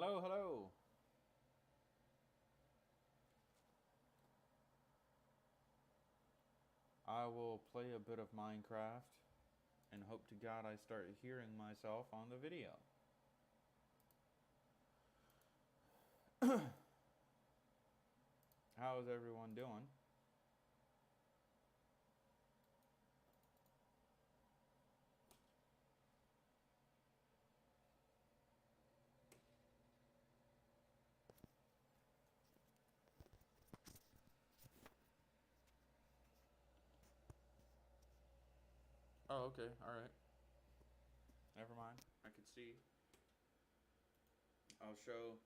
Hello, hello. I will play a bit of Minecraft and hope to God I start hearing myself on the video. How is everyone doing? Oh, okay, alright. Never mind. I can see. I'll show.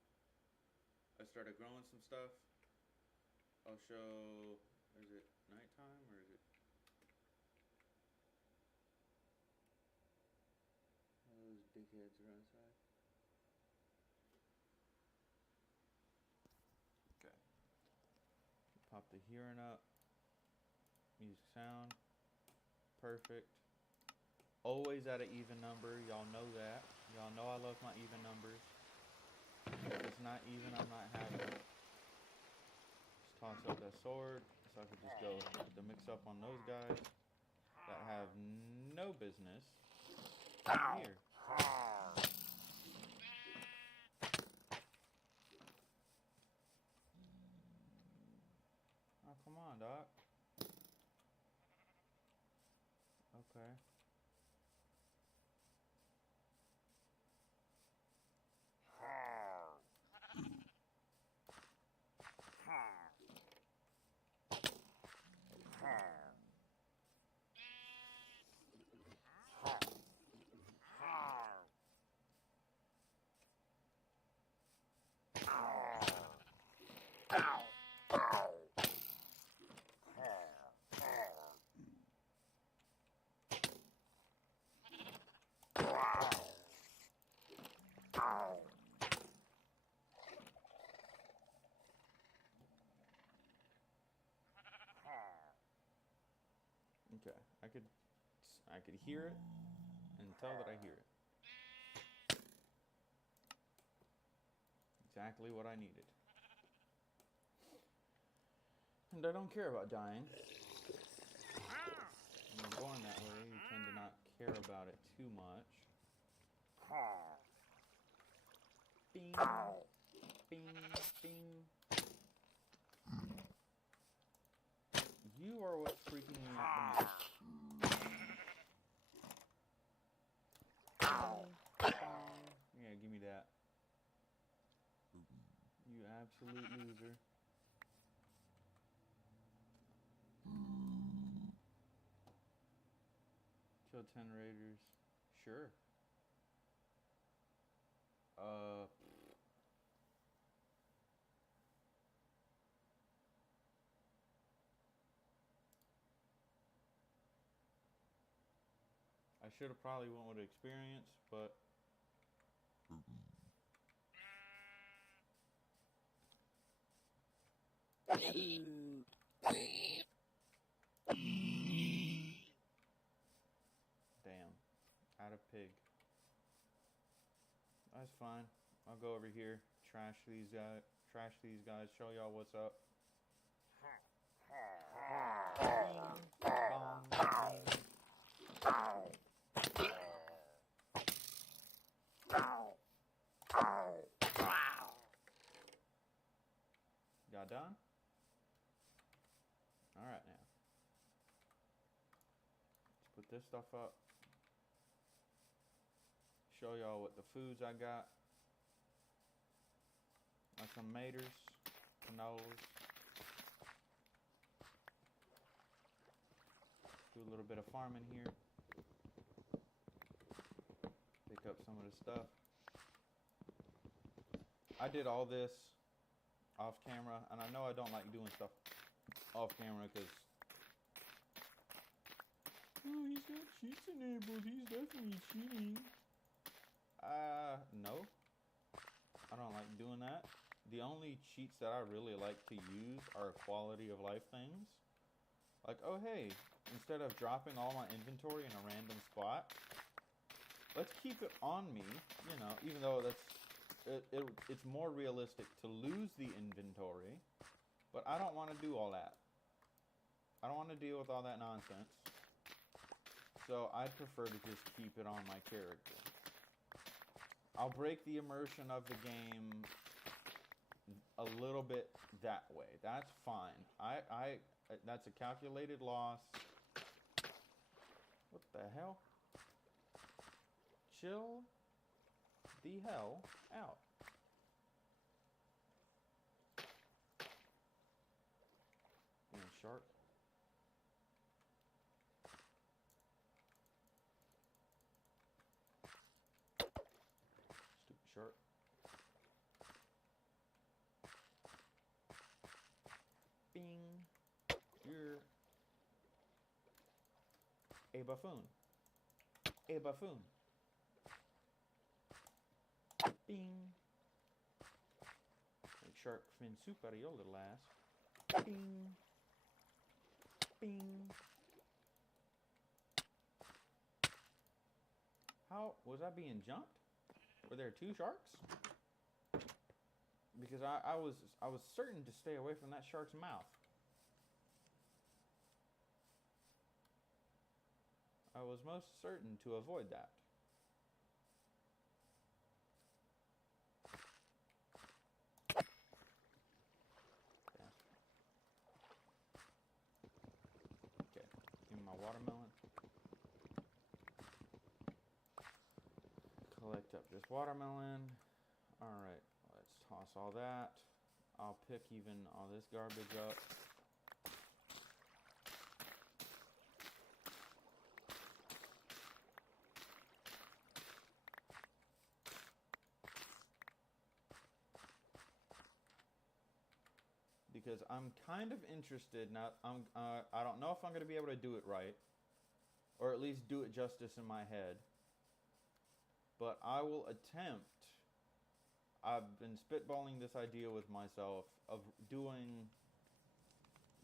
I started growing some stuff. I'll show. Is it nighttime or is it? Those dickheads are outside. Okay. Pop the hearing up. Music sound. Perfect. Always at an even number. Y'all know that. Y'all know I love my even numbers. If it's not even, I'm not having it. Just toss up that sword so I could just go put the mix up on those guys that have no business in here. Oh, come on, Doc. Okay. Okay. I could hear it and tell that I hear it. Exactly what I needed. And I don't care about dying. When you're born that way, you tend to not care about it too much. Bing, bing, bing. You are what's freaking me out the most. Yeah, give me that. You absolute loser. Kill 10 raiders. Sure. I should have probably went with experience, but damn. Out of pig. That's fine. I'll go over here, trash these guys, show y'all what's up. Y'all done? Alright now. Let's put this stuff up. Show y'all what the foods I got. Like some maters, canolas. Do a little bit of farming here. Pick up some of the stuff. I did all this off camera, and I know I don't like doing stuff off camera because oh, he's got cheats enabled, he's definitely cheating. No. I don't like doing that. The only cheats that I really like to use are quality of life things. Like, oh hey, instead of dropping all my inventory in a random spot, let's keep it on me, you know, even though that's it's more realistic to lose the inventory, but I don't want to do all that. I don't want to deal with all that nonsense. So I prefer to just keep it on my character. I'll break the immersion of the game a little bit that way. That's fine. That's a calculated loss. What the hell? Chill the hell out. Damn shark. Stupid shark. Bing. You're a buffoon. A buffoon. Bing. Make shark fin soup out of your little ass. Bing. Bing. How was I being jumped? Were there two sharks? Because I was certain to stay away from that shark's mouth. I was most certain to avoid that. Okay, give me my watermelon. Collect up this watermelon. Alright, let's toss all that. I'll pick even all this garbage up. Because I'm kind of interested now. I don't know if I'm going to be able to do it right, or at least do it justice in my head. But I will attempt. I've been spitballing this idea with myself of doing.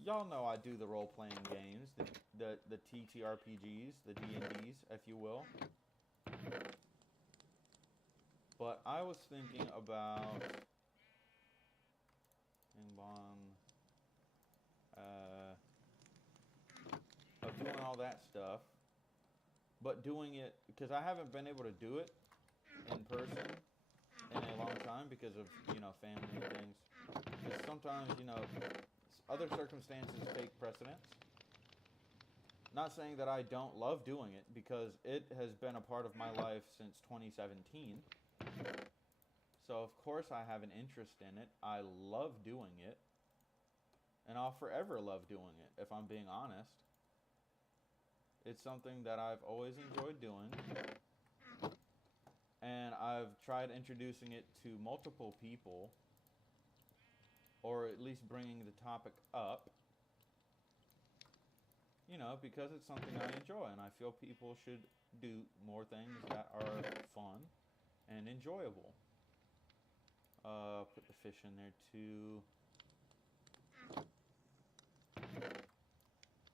Y'all know I do the role-playing games, the TTRPGs, the D&Ds, if you will. But I was thinking about. Of doing all that stuff, but doing it because I haven't been able to do it in person in a long time because of, you know, family and things. Because sometimes, you know, other circumstances take precedence. Not saying that I don't love doing it, because it has been a part of my life since 2017. So of course I have an interest in it. I love doing it. And I'll forever love doing it, if I'm being honest. It's something that I've always enjoyed doing. And I've tried introducing it to multiple people. Or at least bringing the topic up. You know, because it's something I enjoy. And I feel people should do more things that are fun and enjoyable. Put the fish in there too.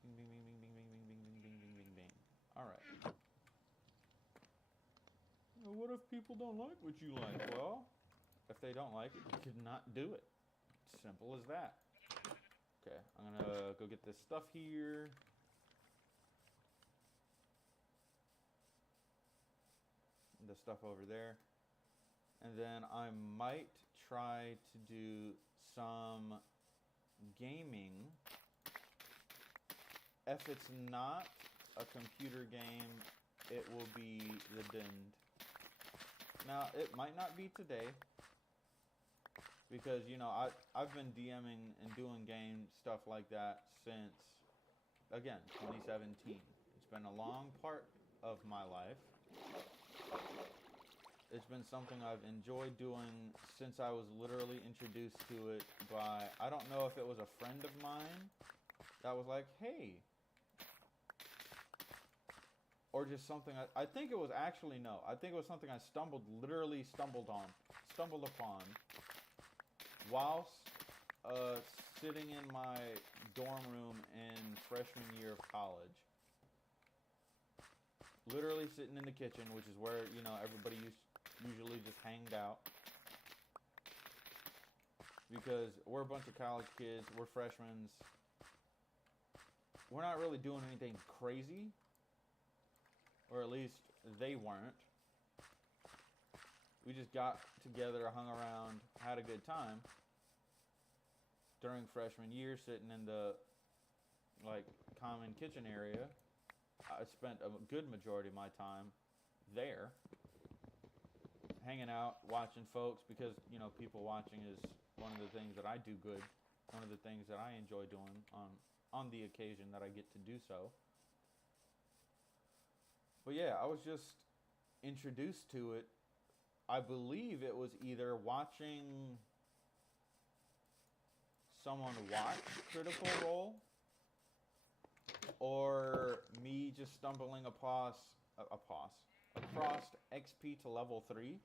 Bing, bing, bing, bing, bing, bing, bing, bing, bing, bing, bing, bing, bing. Alright. What if people don't like what you like? Well, if they don't like it, you could not do it. Simple as that. Okay, I'm gonna go get this stuff here. The stuff over there. And then I might try to do some gaming. If it's not a computer game, it will be the Dend. Now, it might not be today, because, you know, I've been DMing and doing game stuff like that since, again, 2017. It's been a long part of my life. It's been something I've enjoyed doing since I was literally introduced to it by, I don't know if it was a friend of mine that was like, hey. Or just something, I think it was actually, no. I think it was something I literally stumbled upon whilst sitting in my dorm room in freshman year of college. Literally sitting in the kitchen, which is where, you know, everybody usually just hanged out. because we're a bunch of college kids. We're freshmen. We're not really doing anything crazy, or at least they weren't. We just got together, hung around, had a good time during freshman year, sitting in the common kitchen area. I spent a good majority of my time there, hanging out, watching folks, because people watching is one of the things that I do good, one of the things that I enjoy doing on the occasion that I get to do so. But yeah, I was just introduced to it. I believe it was either watching someone watch Critical Role, or me just stumbling across XP to level 3,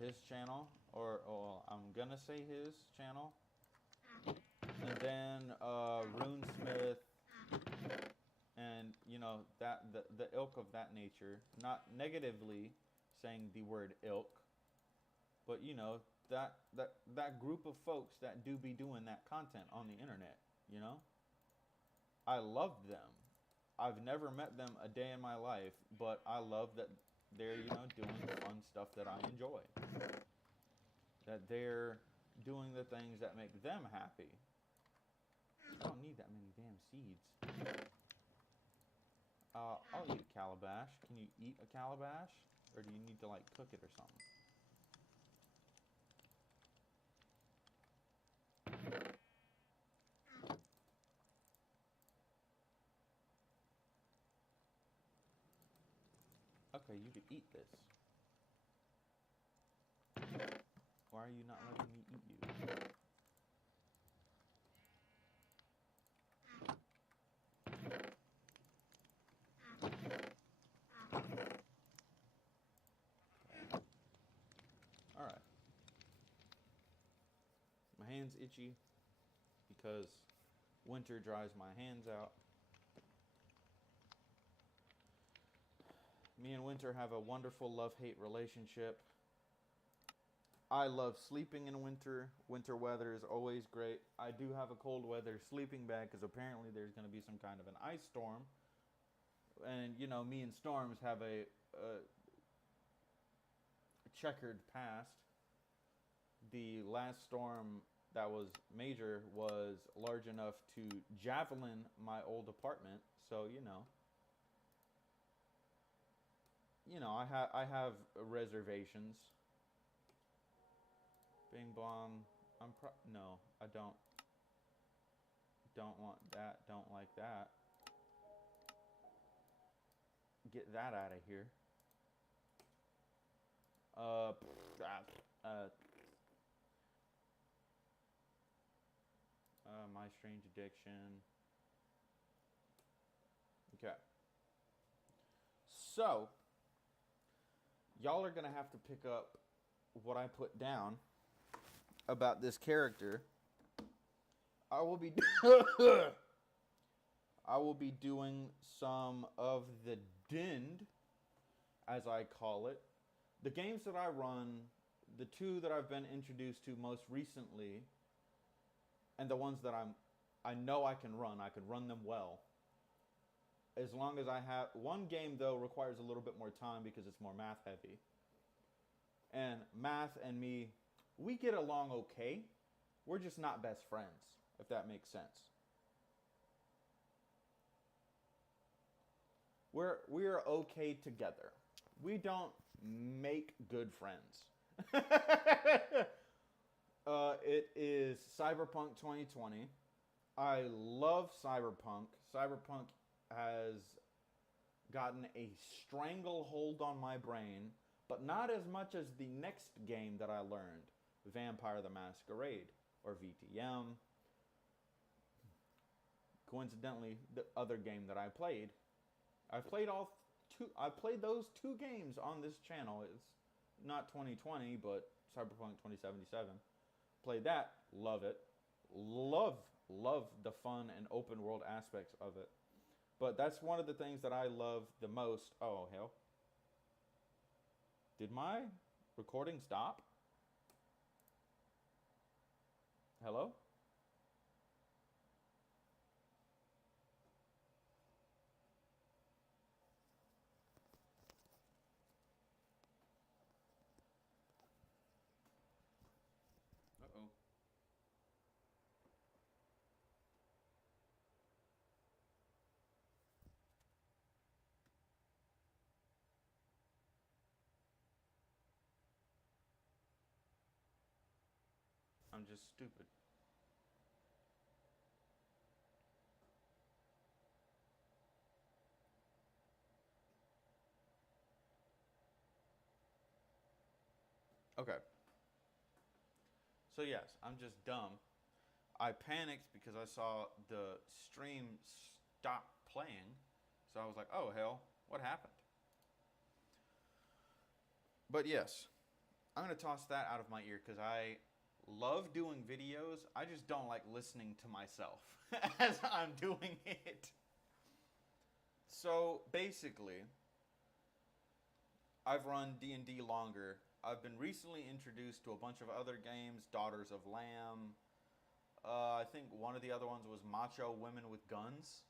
his channel, or I'm gonna say his channel, and then RuneSmith, and that the ilk of that nature, not negatively saying the word ilk, but that group of folks that do be doing that content on the internet. I love them. I've never met them a day in my life, but I love that they're doing fun stuff that I enjoy, that they're doing the things that make them happy. I don't need that many damn seeds. I'll eat a calabash. Can you eat a calabash? Or do you need to cook it or something? Okay, you could eat this. Why are you not letting me eat you? Alright. My hand's itchy because winter dries my hands out. Me and winter have a wonderful love-hate relationship. I love sleeping in winter. Winter weather is always great. I do have a cold weather sleeping bag because apparently there's going to be some kind of an ice storm. And, me and storms have a checkered past. The last storm that was major was large enough to javelin my old apartment. So, I have reservations. Bing bong. No, I don't want that. Don't like that. Get that out of here. My Strange Addiction. Okay. So, y'all are gonna have to pick up what I put down about this character. I will be doing some of the dinned, as I call it. The games that I run, the two that I've been introduced to most recently, and the ones that I know I can run them well. As long as I have one game though requires a little bit more time because it's more math heavy. And math and me, we get along okay. We're just not best friends, if that makes sense. We're okay together. We don't make good friends. It is Cyberpunk 2020. I love Cyberpunk. Cyberpunk has gotten a stranglehold on my brain, but not as much as the next game that I learned, Vampire the Masquerade, or VTM. Coincidentally, the other game that I played. I played those two games on this channel. It's not 2020, but Cyberpunk 2077. Played that, love it. Love the fun and open world aspects of it. But that's one of the things that I love the most. Oh, hell. Did my recording stop? Hello? Uh-oh. I'm just stupid. Okay. So yes, I'm just dumb. I panicked because I saw the stream stop playing. So I was like, "Oh hell, what happened?" But yes, I'm going to toss that out of my ear cuz I love doing videos. I just don't like listening to myself as I'm doing it. So, basically, I've run D&D longer. I've been recently introduced to a bunch of other games, Daughters of Lamb. I think one of the other ones was Macho Women with Guns.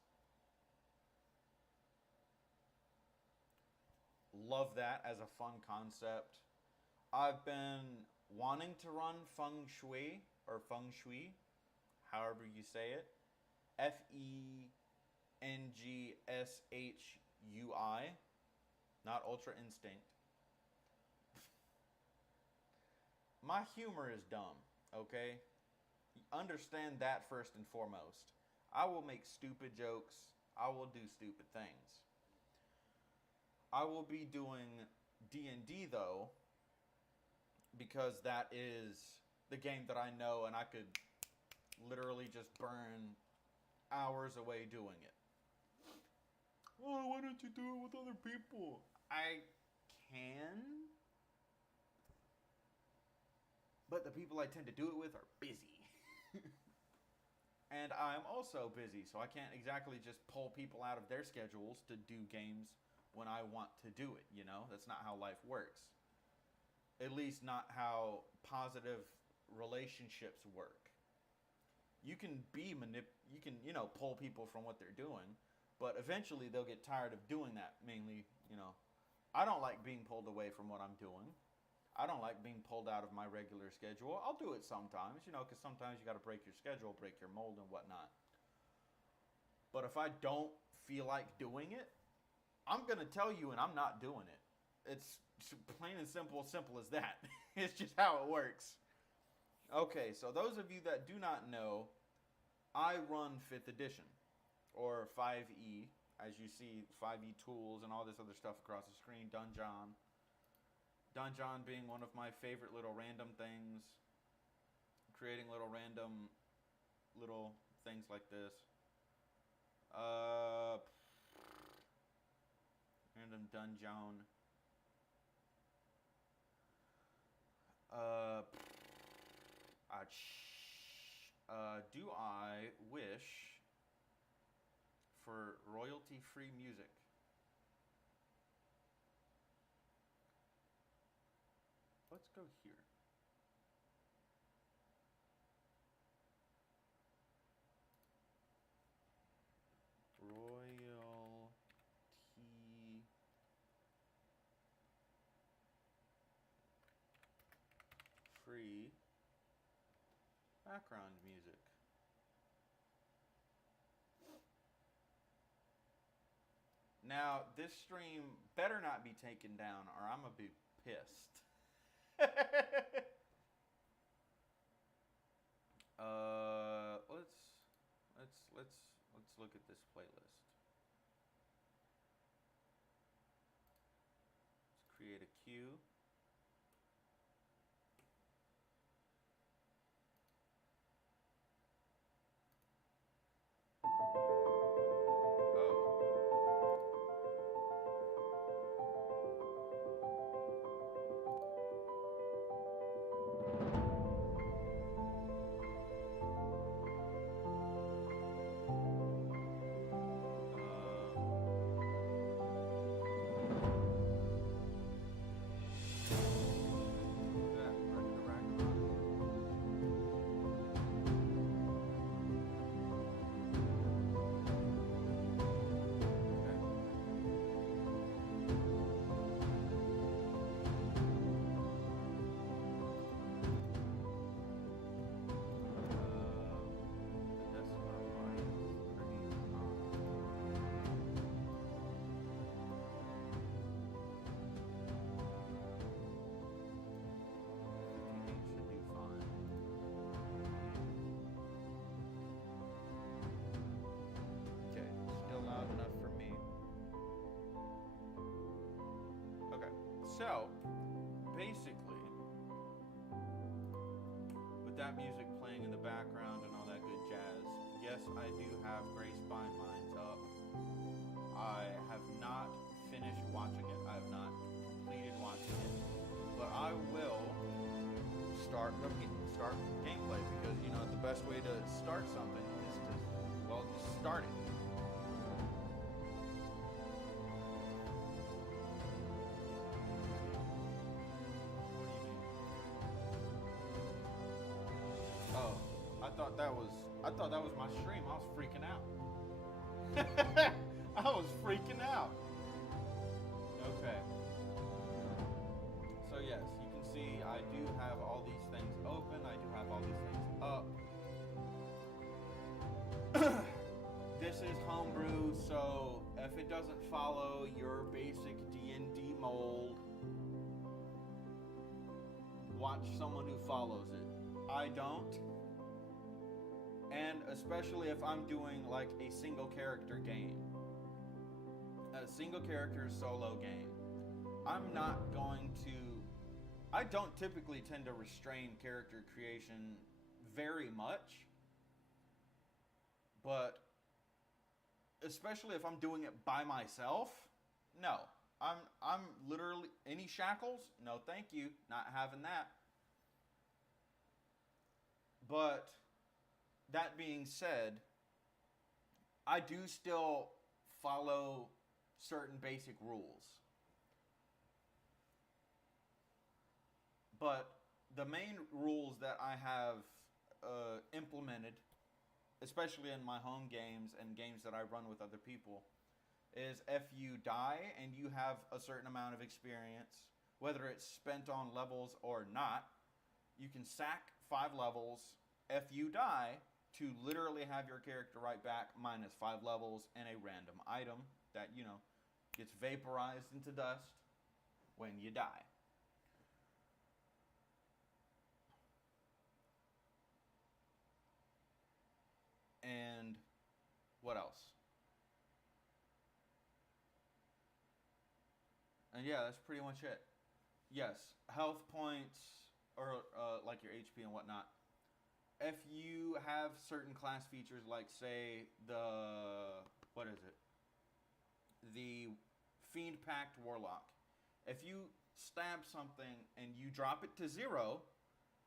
Love that as a fun concept. I've been wanting to run Feng Shui, or Feng Shui, however you say it. FENGSHUI, not Ultra Instinct. My humor is dumb, okay? Understand that first and foremost. I will make stupid jokes. I will do stupid things. I will be doing D&D though because that is the game that I know and I could literally just burn hours away doing it. Oh, why don't you do it with other people? I can, but the people I tend to do it with are busy. And I'm also busy, so I can't exactly just pull people out of their schedules to do games when I want to do it, you know? That's not how life works. At least not how positive relationships work. You can pull people from what they're doing, but eventually they'll get tired of doing that. Mainly, I don't like being pulled away from what I'm doing. I don't like being pulled out of my regular schedule. I'll do it sometimes, because sometimes you got to break your schedule, break your mold, and whatnot. But if I don't feel like doing it, I'm going to tell you and I'm not doing it. It's plain and simple as that. It's just how it works. Okay, so those of you that do not know, I run 5th edition, or 5e, as you see 5e tools and all this other stuff across the screen, Dungeon. Dungeon being one of my favorite little random things, creating little random little things like this. Random dungeon. Do I wish for royalty-free music? Let's go here. Royalty free background music. Now, this stream better not be taken down or I'm gonna be pissed. Let's look at this playlist. Let's create a queue. So, basically, with that music playing in the background and all that good jazz, yes, I do have Grace by Minds up. I have not finished watching it. I have not completed watching it. But I will start gameplay because, you know, the best way to start something is to, well, just start it. Oh, I thought that was my stream. I was freaking out. I was freaking out. Okay. So yes, you can see I do have all these things open. I do have all these things up. This is homebrew, so if it doesn't follow your basic D&D mold, watch someone who follows it. I don't. And especially if I'm doing like a single character game. A single character solo game. I'm not going to... I don't typically tend to restrain character creation very much. But especially if I'm doing it by myself, no. I'm literally... Any shackles? No, thank you. Not having that. But that being said, I do still follow certain basic rules. But the main rules that I have implemented, especially in my home games and games that I run with other people, is if you die and you have a certain amount of experience, whether it's spent on levels or not, you can sack 5 levels if you die to literally have your character right back minus 5 levels and a random item that, you know, gets vaporized into dust when you die. And what else? And yeah, that's pretty much it. Yes, health points, or like your HP and whatnot. If you have certain class features, like say what is it? The Fiend Pact Warlock. If you stab something and you drop it to 0,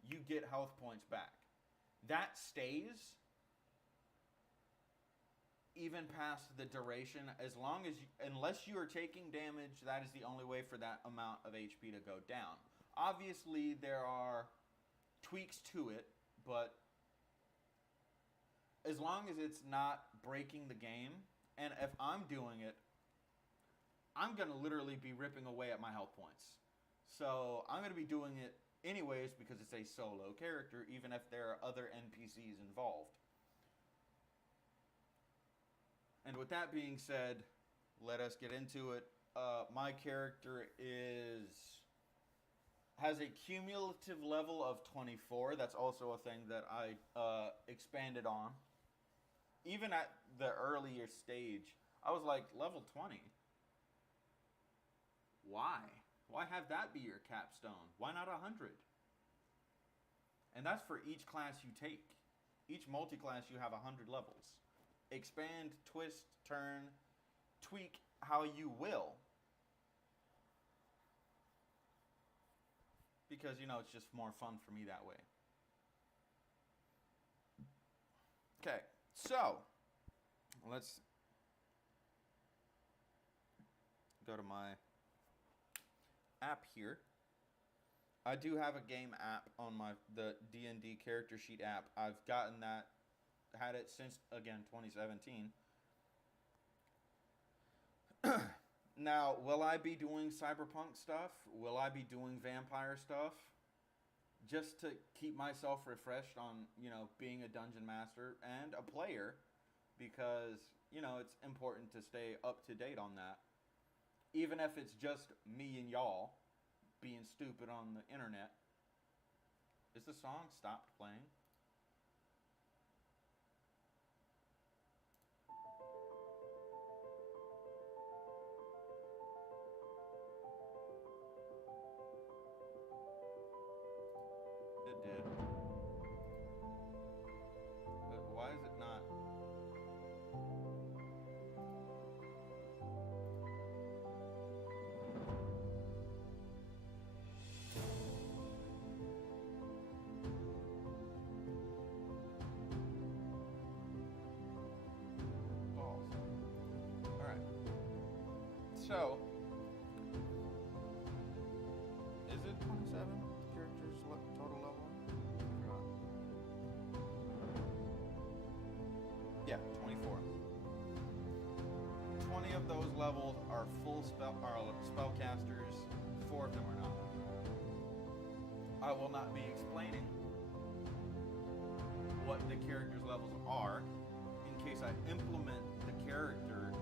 you get health points back. That stays even past the duration, as long as unless you are taking damage, that is the only way for that amount of HP to go down. Obviously, there are tweaks to it, but as long as it's not breaking the game, and if I'm doing it, I'm going to literally be ripping away at my health points. So I'm going to be doing it anyways because it's a solo character, even if there are other NPCs involved. And with that being said, let us get into it. My character has a cumulative level of 24. That's also a thing that I expanded on. Even at the earlier stage, I was like, level 20. Why? Why have that be your capstone? Why not 100? And that's for each class you take. Each multi-class you have 100 levels. Expand, twist, turn, tweak how you will. Because, you know, it's just more fun for me that way. Okay, so let's go to my app here. I do have a game app on the D&D character sheet app. I've gotten that, had it since, again, 2017. Now, will I be doing cyberpunk stuff? Will I be doing vampire stuff? Just to keep myself refreshed on, you know, being a dungeon master and a player, because, you know, it's important to stay up to date on that. Even if it's just me and y'all being stupid on the internet. Is the song stopped playing? So, is it 27 characters total level? Yeah, 24. 20 of those levels are full spellcasters. 4 of them are not. I will not be explaining what the characters' levels are in case I implement the character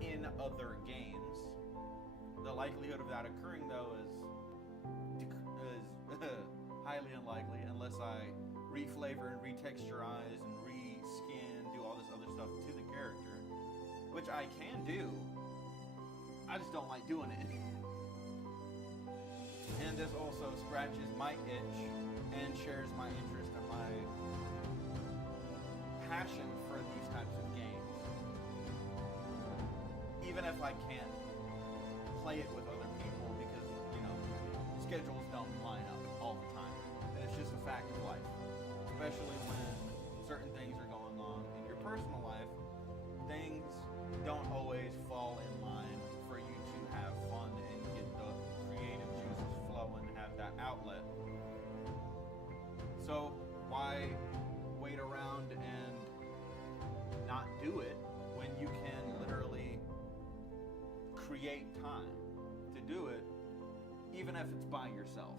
in other games. The likelihood of that occurring, though, is highly unlikely unless I reflavor and retexturize and reskin, do all this other stuff to the character, which I can do. I just don't like doing it. And this also scratches my itch and shares my interest and my passion for these types of games. Even if I can't play it with other people because, schedules don't line up all the time. And it's just a fact of life. Especially when certain things are going on in your personal life, things don't always fall in line for you to have fun and get the creative juices flowing and have that outlet. So why wait around and not do it when you can literally create time to do it, even if it's by yourself?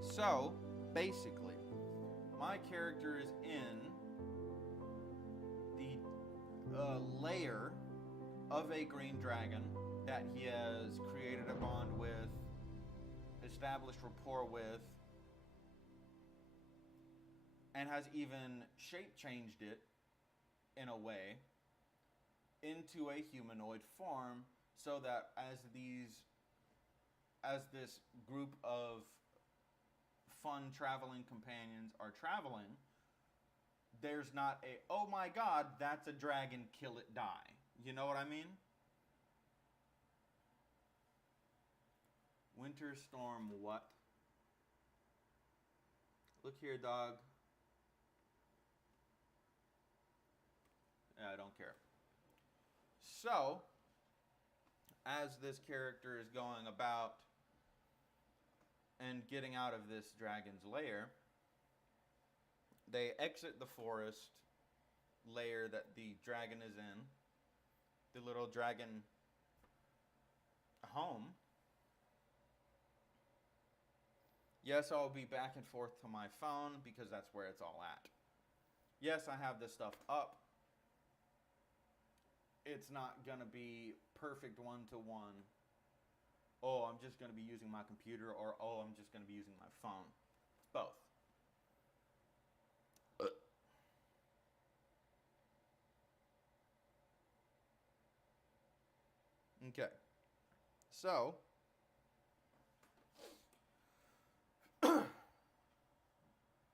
So, basically, my character is in the lair of a green dragon that he has created a bond with, established rapport with, and has even shape-changed it, in a way, into a humanoid form, so that as this group of fun traveling companions are traveling, there's not a, oh my god, that's a dragon, kill it, die. You know what I mean? Winter Storm what? Look here, dog. Yeah, I don't care. So, as this character is going about and getting out of this dragon's lair, they exit the forest lair that the dragon is in, the little dragon home. Yes, I'll be back and forth to my phone because that's where it's all at. Yes, I have this stuff up. It's not going to be perfect one-to-one. Oh, I'm just going to be using my computer, or oh, I'm just going to be using my phone. It's both. Okay. So,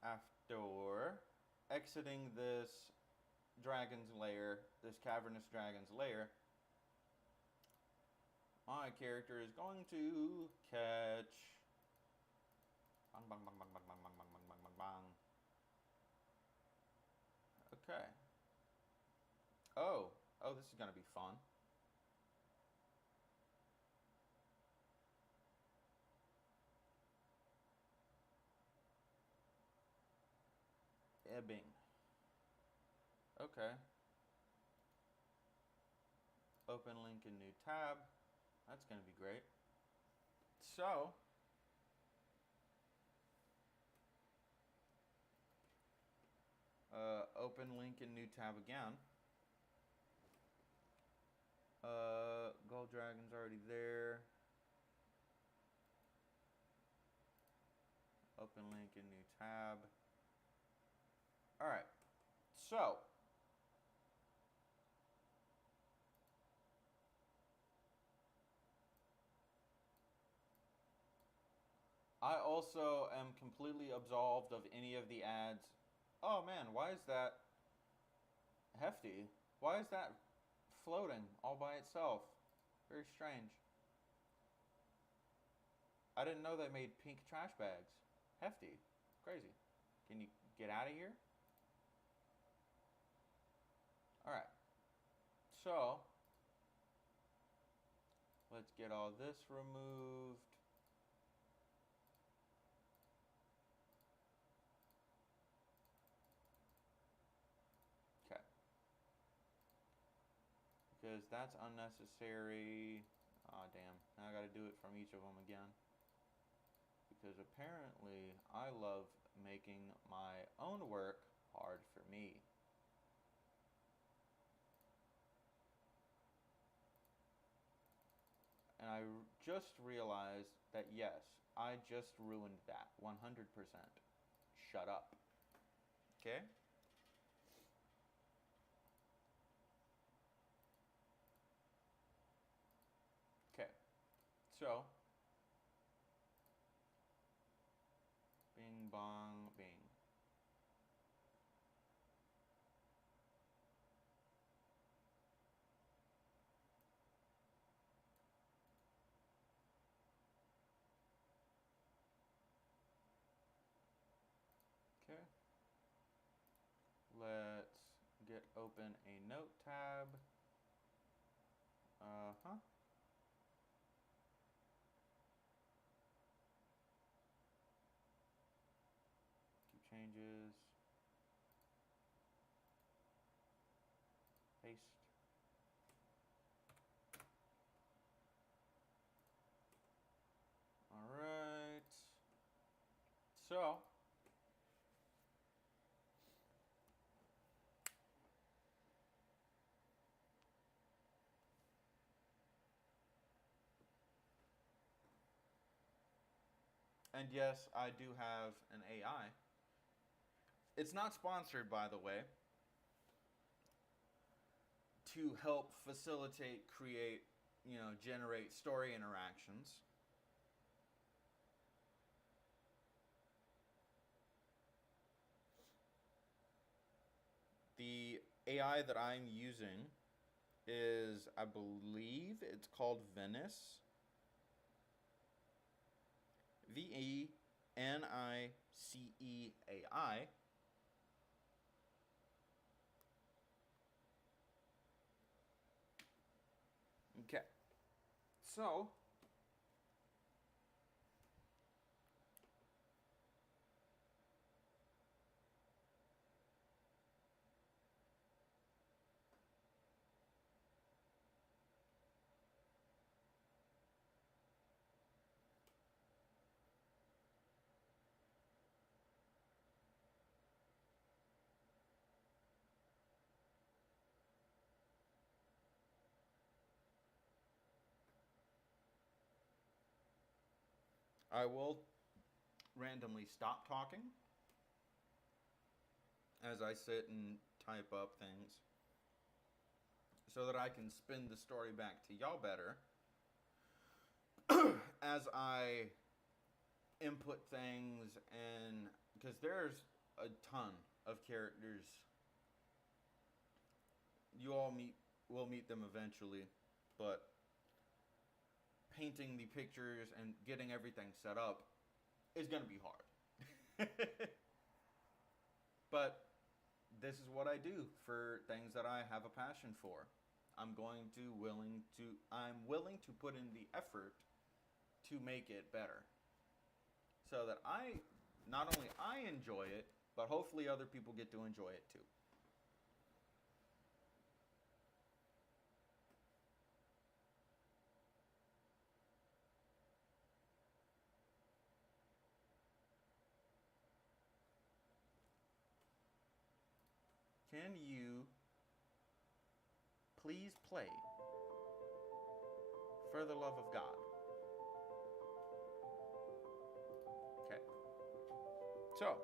after exiting this dragon's lair, this cavernous dragon's lair, my character is going to catch... Bang, bang, bang, bang, bang, bang, bang, bang, bang, bang, bang. Okay. Oh, this is going to be fun. Ebbing. Okay. Open link in new tab. That's going to be great. So, open link in new tab again. Gold Dragon's already there. Open link in new tab. Alright. So, I also am completely absolved of any of the ads. Oh man, why is that hefty? Why is that floating all by itself? Very strange. I didn't know they made pink trash bags. Hefty. Crazy. Can you get out of here? Alright. So, Let's get all this removed. Okay. Because that's unnecessary. Aw, damn. Now I gotta do it from each of them again. Because apparently I love making my own work hard for me. And I just realized that yes, I just ruined that 100%. Shut up. Okay? Okay. So, bing bong bing. Okay. Let's get open a note tab. Uh-huh. Keep changes. Paste. All right. So, and yes, I do have an AI. It's not sponsored, by the way, to help facilitate, create, generate story interactions. The AI that I'm using is, I believe it's called Venice. VENICEAI. Okay. So, I will randomly stop talking as I sit and type up things so that I can spin the story back to y'all better as I input things, and because there's a ton of characters. You all will meet them eventually, but painting the pictures and getting everything set up is going to be hard. But this is what I do for things that I have a passion for. I'm willing to put in the effort to make it better. So that not only I enjoy it, but hopefully other people get to enjoy it too. Can you please play For the Love of God? Okay. So,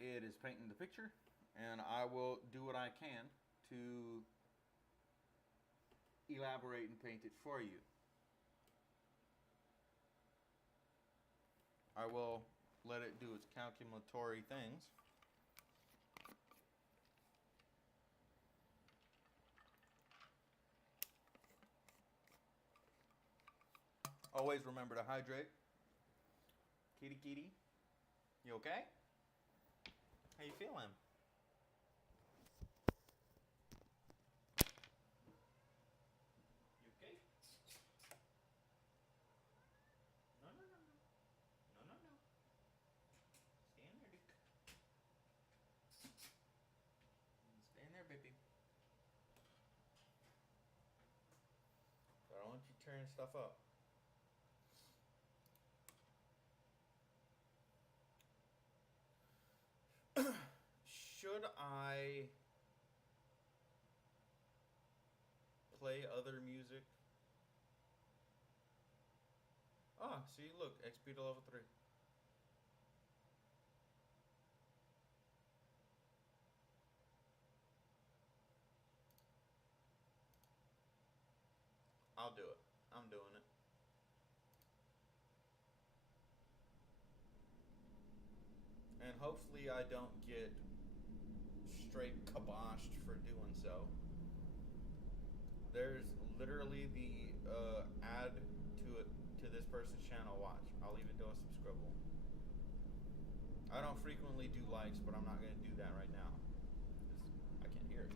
It is painting the picture, and I will do what I can to elaborate and paint it for you. I will let it do its calculatory things. Always remember to hydrate. Kitty, kitty. You okay? How you feeling? You okay? No, no, no, no. No, no, no. Stay in there, Dick. Stay in there, baby. I don't want you tearing stuff up. Should I play other music? Ah, see, look, XP to level 3. I'll do it. I'm doing it. And hopefully I don't get straight kiboshed for doing so. There's literally the ad to this person's channel. Watch. I'll even do some scribble. I don't frequently do likes, but I'm not going to do that right now. I can't hear it.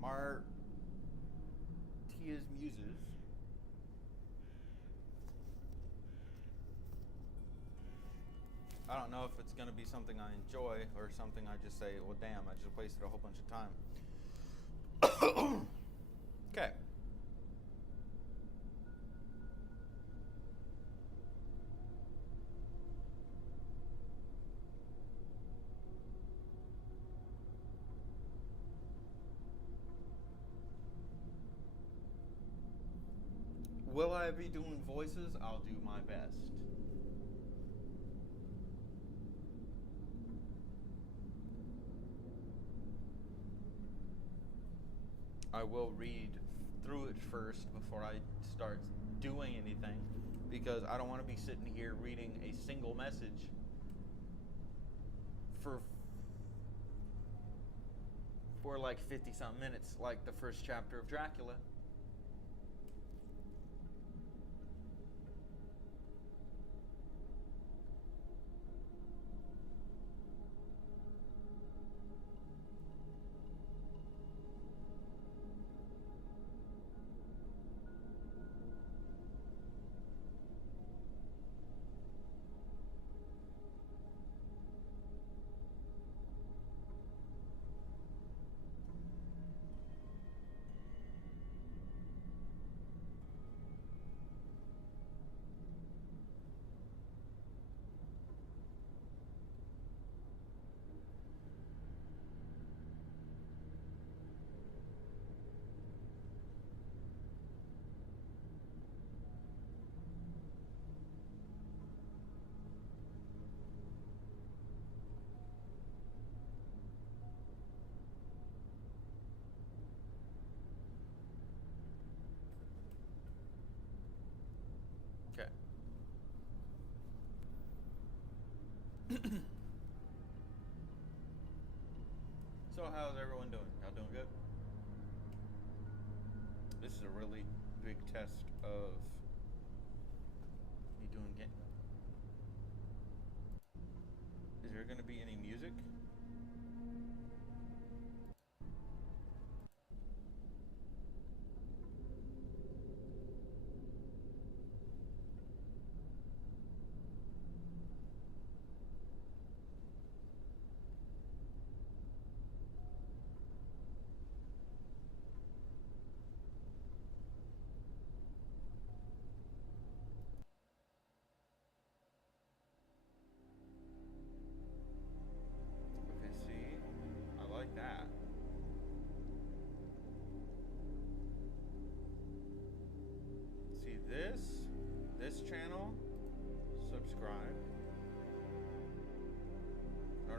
Martia's Muses. I don't know if it's going to be something I enjoy or something I just say, well, damn, I just wasted a whole bunch of time. Okay. Will I be doing voices? I'll do my best. I will read through it first before I start doing anything, because I don't want to be sitting here reading a single message for like 50-something minutes, like the first chapter of Dracula. Okay. So how's everyone doing? Y'all doing good? This is a really big test of me doing game. Is there going to be any music?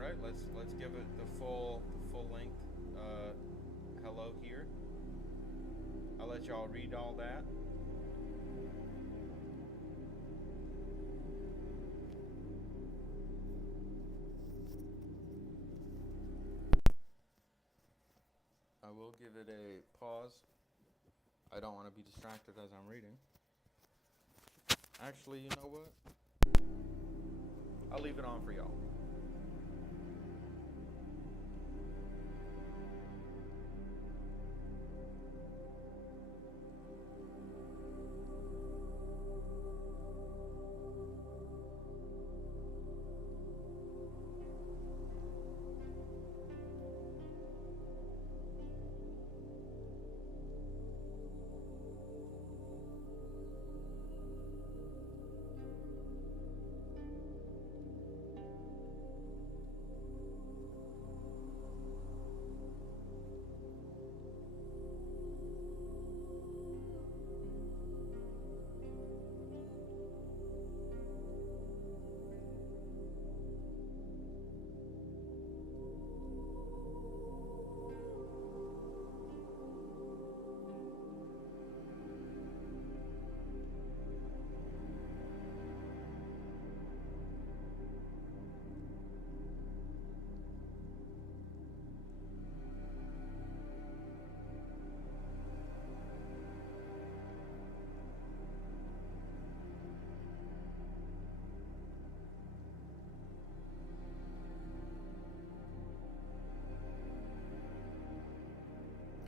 right, let's give it the full length hello here. I'll let y'all read all that. I will give it a pause. I don't want to be distracted as I'm reading. Actually, you know what? I'll leave it on for y'all.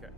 Okay.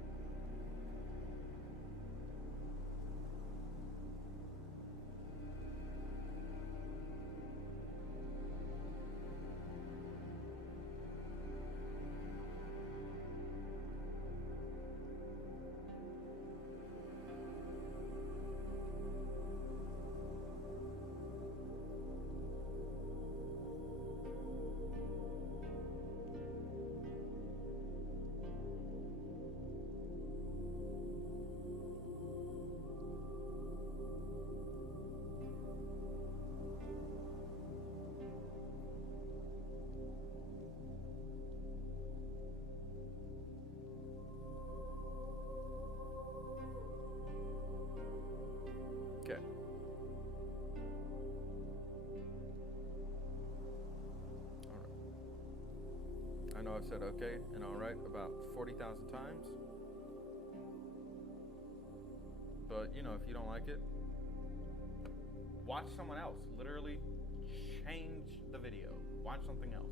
Okay. All right. I know I've said okay and all right about 40,000 times. But, you know, if you don't like it, watch someone else. Literally change the video. Watch something else.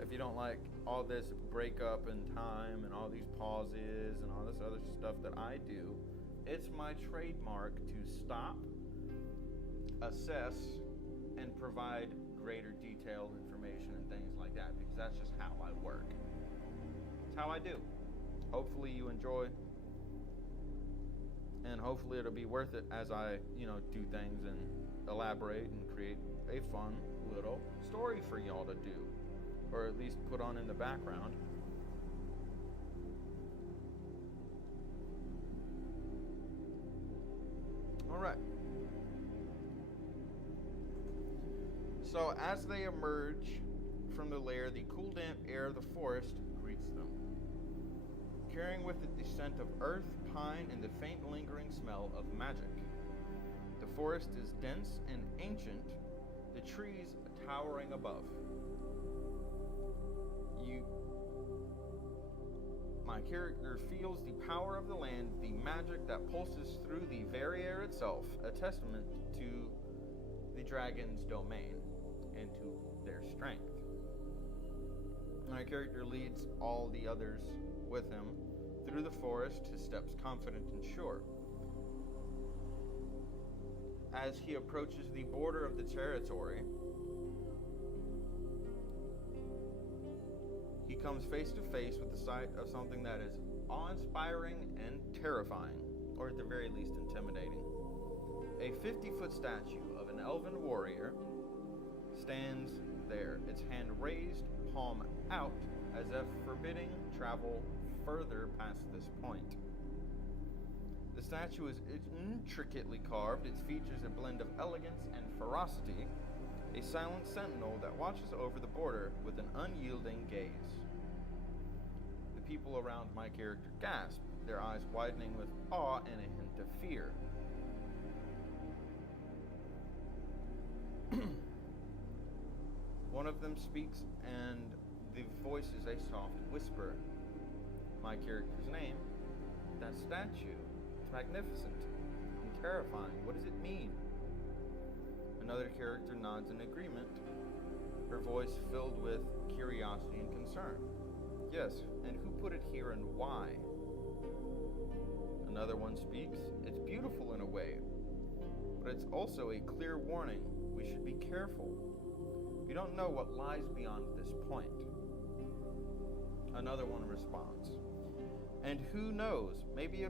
If you don't like all this breakup in time and all these pauses and all this other stuff that I do, it's my trademark to stop, assess, and provide greater detailed information and things like that, because that's just how I work. It's how I do. Hopefully you enjoy, and hopefully it'll be worth it as I, do things and elaborate and create a fun little story for y'all to do, or at least put on in the background. All right. So as they emerge from the lair, the cool, damp air of the forest greets them, carrying with it the scent of earth, pine, and the faint lingering smell of magic. The forest is dense and ancient, the trees towering above. My character feels the power of the land, the magic that pulses through the very air itself, a testament to the dragon's domain and to their strength. My character leads all the others with him through the forest, his steps confident and sure. As he approaches the border of the territory, he comes face to face with the sight of something that is awe-inspiring and terrifying, or at the very least intimidating. A 50-foot statue of an elven warrior stands there, its hand raised, palm out, as if forbidding travel further past this point. The statue is intricately carved, its features a blend of elegance and ferocity. a silent sentinel that watches over the border with an unyielding gaze. The people around my character gasp, their eyes widening with awe and a hint of fear. One of them speaks, and the voice is a soft whisper. My character's name? That statue. It's magnificent and terrifying. What does it mean? Another character nods in agreement, her voice filled with curiosity and concern. Yes, and who put it here and why? Another one speaks. It's beautiful in a way, but it's also a clear warning. We should be careful. We don't know what lies beyond this point. Another one responds. And who knows? Maybe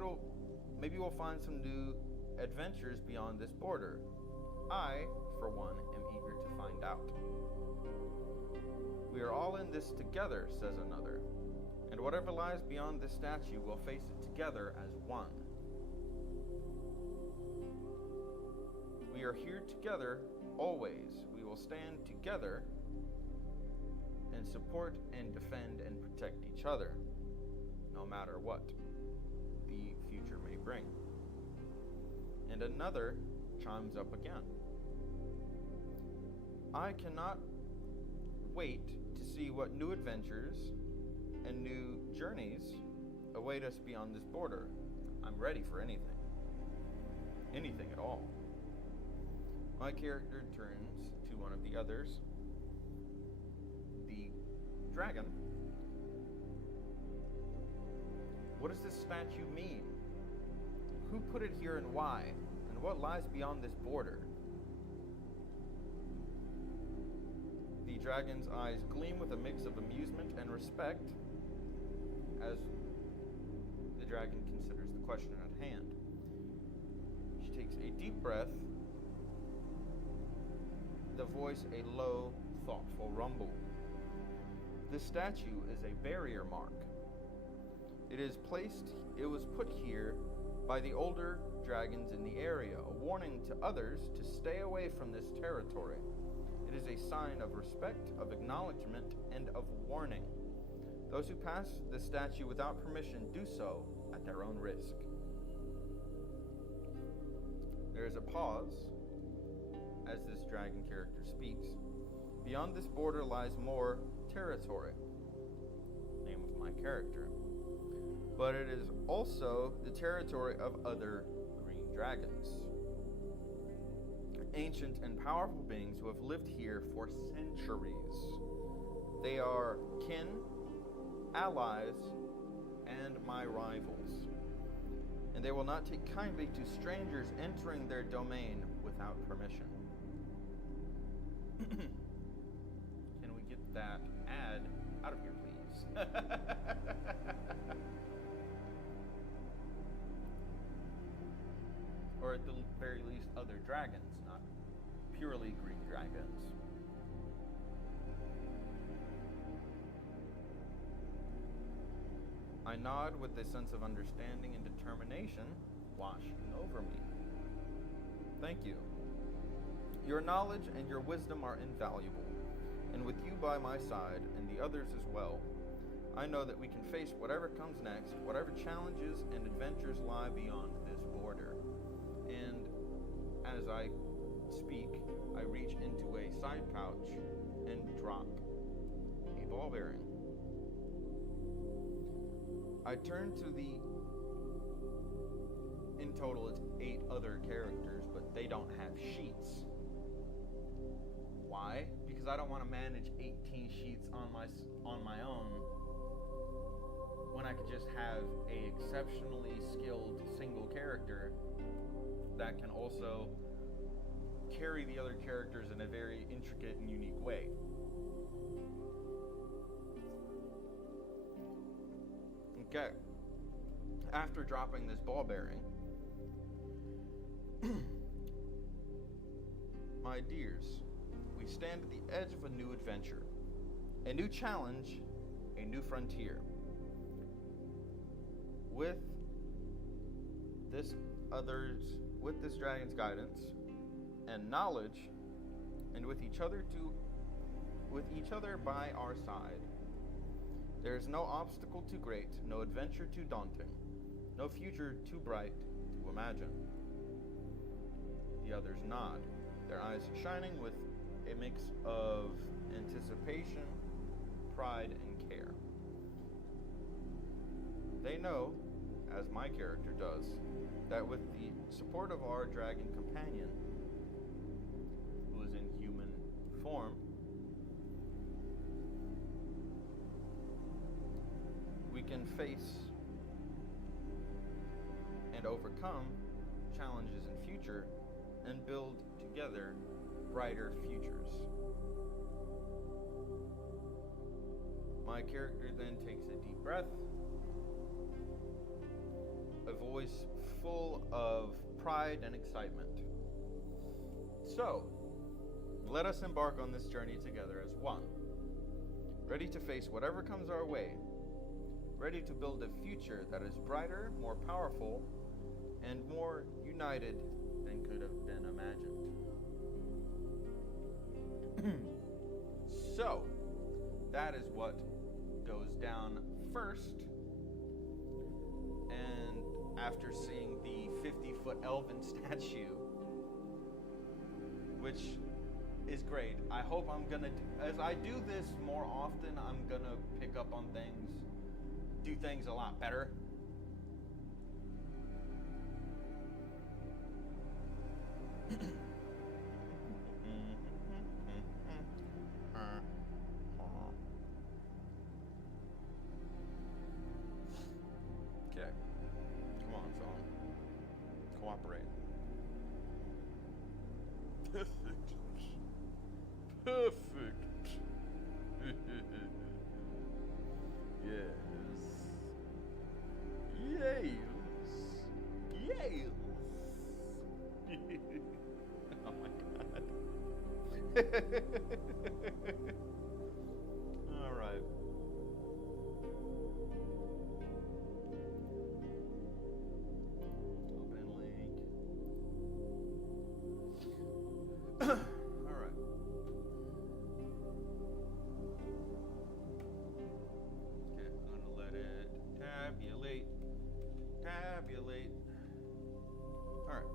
we'll find some new adventures beyond this border. I, for one, am eager to find out. We are all in this together, says another, and whatever lies beyond this statue, we'll face it together as one. We are here together, always. We will stand together and support and defend and protect each other, no matter what the future may bring. And another chimes up again. I cannot wait to see what new adventures and new journeys await us beyond this border. I'm ready for anything. Anything at all. My character turns to one of the others, the dragon. What does this statue mean? Who put it here and why? And what lies beyond this border? The dragon's eyes gleam with a mix of amusement and respect as the dragon considers the question at hand. She takes a deep breath, the voice a low, thoughtful rumble. This statue is a barrier mark. It was put here by the older dragons in the area, a warning to others to stay away from this territory. It is a sign of respect, of acknowledgement, and of warning. Those who pass the statue without permission do so at their own risk. There is a pause as this dragon character speaks. Beyond this border lies more territory, name of my character. But it is also the territory of other green dragons. Ancient and powerful beings who have lived here for centuries. They are kin, allies, and my rivals. And they will not take kindly to strangers entering their domain without permission. Can we get that ad out of here, please? Or at the very least, other dragons, not purely green dragons. I nod with a sense of understanding and determination washing over me. Thank you. Your knowledge and your wisdom are invaluable, and with you by my side, and the others as well, I know that we can face whatever comes next, whatever challenges and adventures lie beyond this border. And as I speak, I reach into a side pouch and drop a ball bearing. I turn to in total it's 8 other characters, but they don't have sheets. Why? Because I don't want to manage 18 sheets on my own when I could just have a exceptionally skilled single character that can also carry the other characters in a very intricate and unique way. Okay. After dropping this ball bearing, my dears, we stand at the edge of a new adventure, a new challenge, a new frontier. With this dragon's guidance and knowledge and with each other by our side. There is no obstacle too great, no adventure too daunting, no future too bright to imagine. The others nod, their eyes shining with a mix of anticipation, pride, and care. They know, as my character does, that with the support of our dragon companion, who is in human form, we can face and overcome challenges in future and build together brighter futures. My character then takes a deep breath, a voice full of pride and excitement. So, let us embark on this journey together as one, ready to face whatever comes our way, ready to build a future that is brighter, more powerful, and more united than could have been imagined. So, that is what goes down first. And after seeing the 50-foot elven statue, which is great, I hope I'm gonna, as I do this more often, I'm gonna pick up on things, do things a lot better. Okay. Come on, phone. Cooperate. Perfect. Perfect. Yes. Yales. Yales. Oh my God. All right. Open link. All right. Okay, I'm gonna let it tabulate. Tabulate. All right.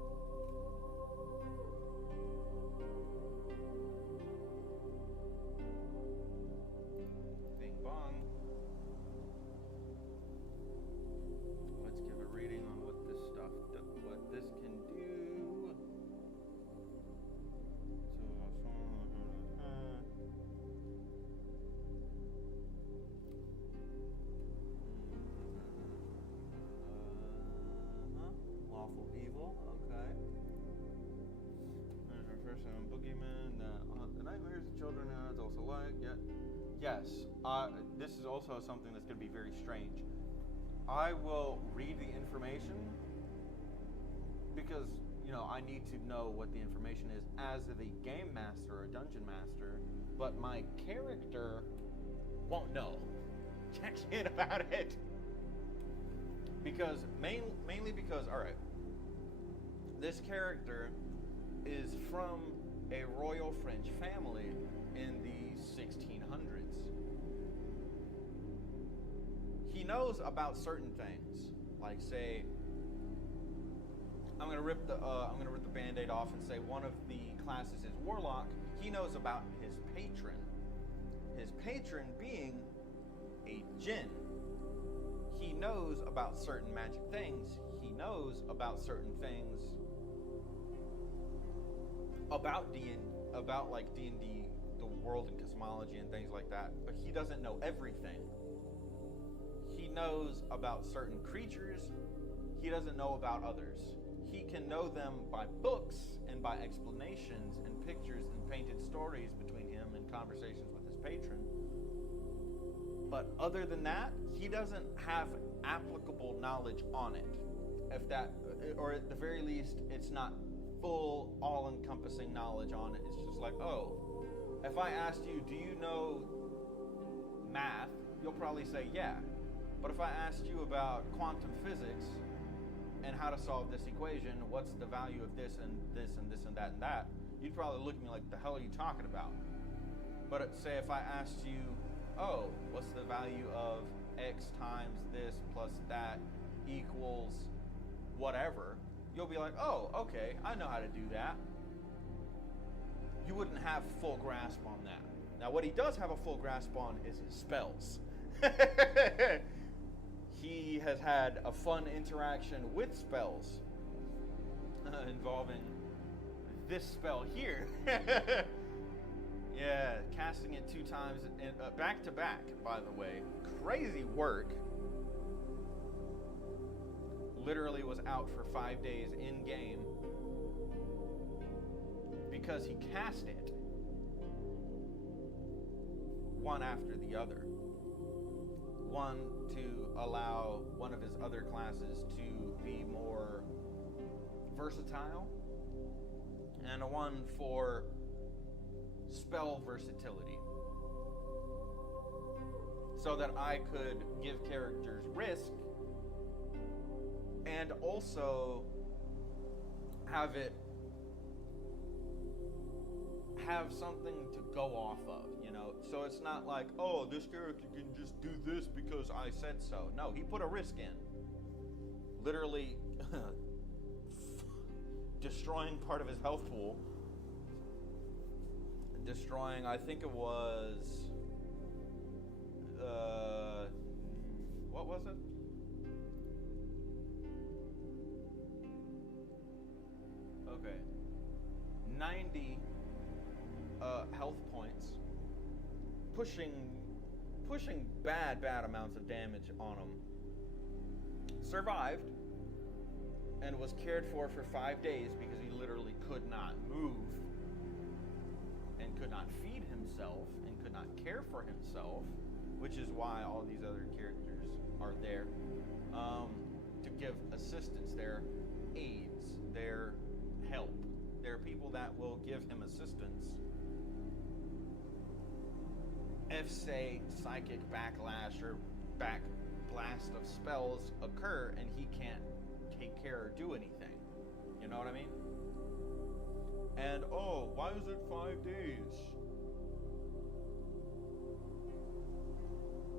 Bing bong. Let's give a reading on what this stuff, what this can do. Lawful evil, okay. There's our first one, boogeyman. The nightmares of children and adults alike. Yeah. Yes. This is also something that's going to be very strange. I will read the information because, you know, I need to know what the information is as the game master or dungeon master, but my character won't know jack shit about it. Because, mainly because, alright, this character is from a royal French family in the 1600s. He knows about certain things, like say, I'm gonna rip the Band-Aid off and say one of the classes is warlock. He knows about his patron. His patron being a djinn. He knows about certain magic things. He knows about certain things about D&D, the world and cosmology and things like that. But he doesn't know everything. He knows about certain creatures. He doesn't know about others. He can know them by books and by explanations and pictures and painted stories between him and conversations with his patron. But other than that, he doesn't have applicable knowledge on it. If that, or at the very least, it's not full, all-encompassing knowledge on it. It's just like, oh, if I asked you, do you know math? You'll probably say, yeah. But if I asked you about quantum physics and how to solve this equation, what's the value of this and this and this and that and that, you'd probably look at me like, the hell are you talking about? But say if I asked you, oh, what's the value of X times this plus that equals whatever, you'll be like, oh, okay, I know how to do that. You wouldn't have full grasp on that. Now, what he does have a full grasp on is his spells. He has had a fun interaction with spells involving this spell here. Yeah, casting it 2 times and back to back, by the way. Crazy work. Literally was out for 5 days in game because he cast it one after the other. One to allow one of his other classes to be more versatile, and a one for spell versatility, so that I could give characters risk and also have something to go off of, you know. So it's not like, oh, this character can just do this because I said so. No, he put a risk in. Literally destroying part of his health pool. Destroying, I think it was, what was it? Okay. 90 health points. Pushing bad amounts of damage on him. Survived and was cared for 5 days because he literally could not move and could not feed himself and could not care for himself, which is why all these other characters are there to give assistance. They're aids, they're help, they're people that will give him assistance if, say, psychic backlash or back blast of spells occur and he can't take care or do anything. You know what I mean? And, oh, why is it 5 days?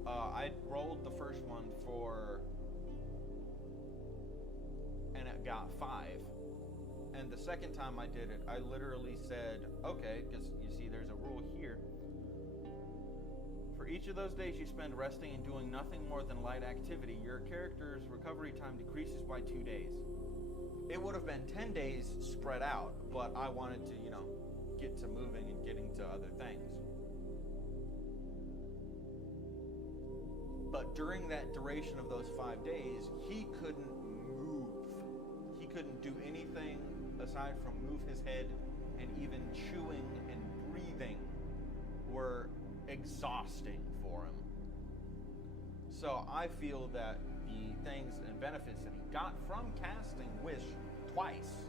I rolled the first one and it got 5. And the second time I did it, I literally said, okay, because you see there's a rule here. For each of those days you spend resting and doing nothing more than light activity, your character's recovery time decreases by 2 days. It would have been 10 days spread out, but I wanted to, get to moving and getting to other things. But during that duration of those 5 days, he couldn't move. He couldn't do anything aside from move his head, and even chewing and breathing were exhausting for him. So I feel that the things and benefits that he got from casting Wish twice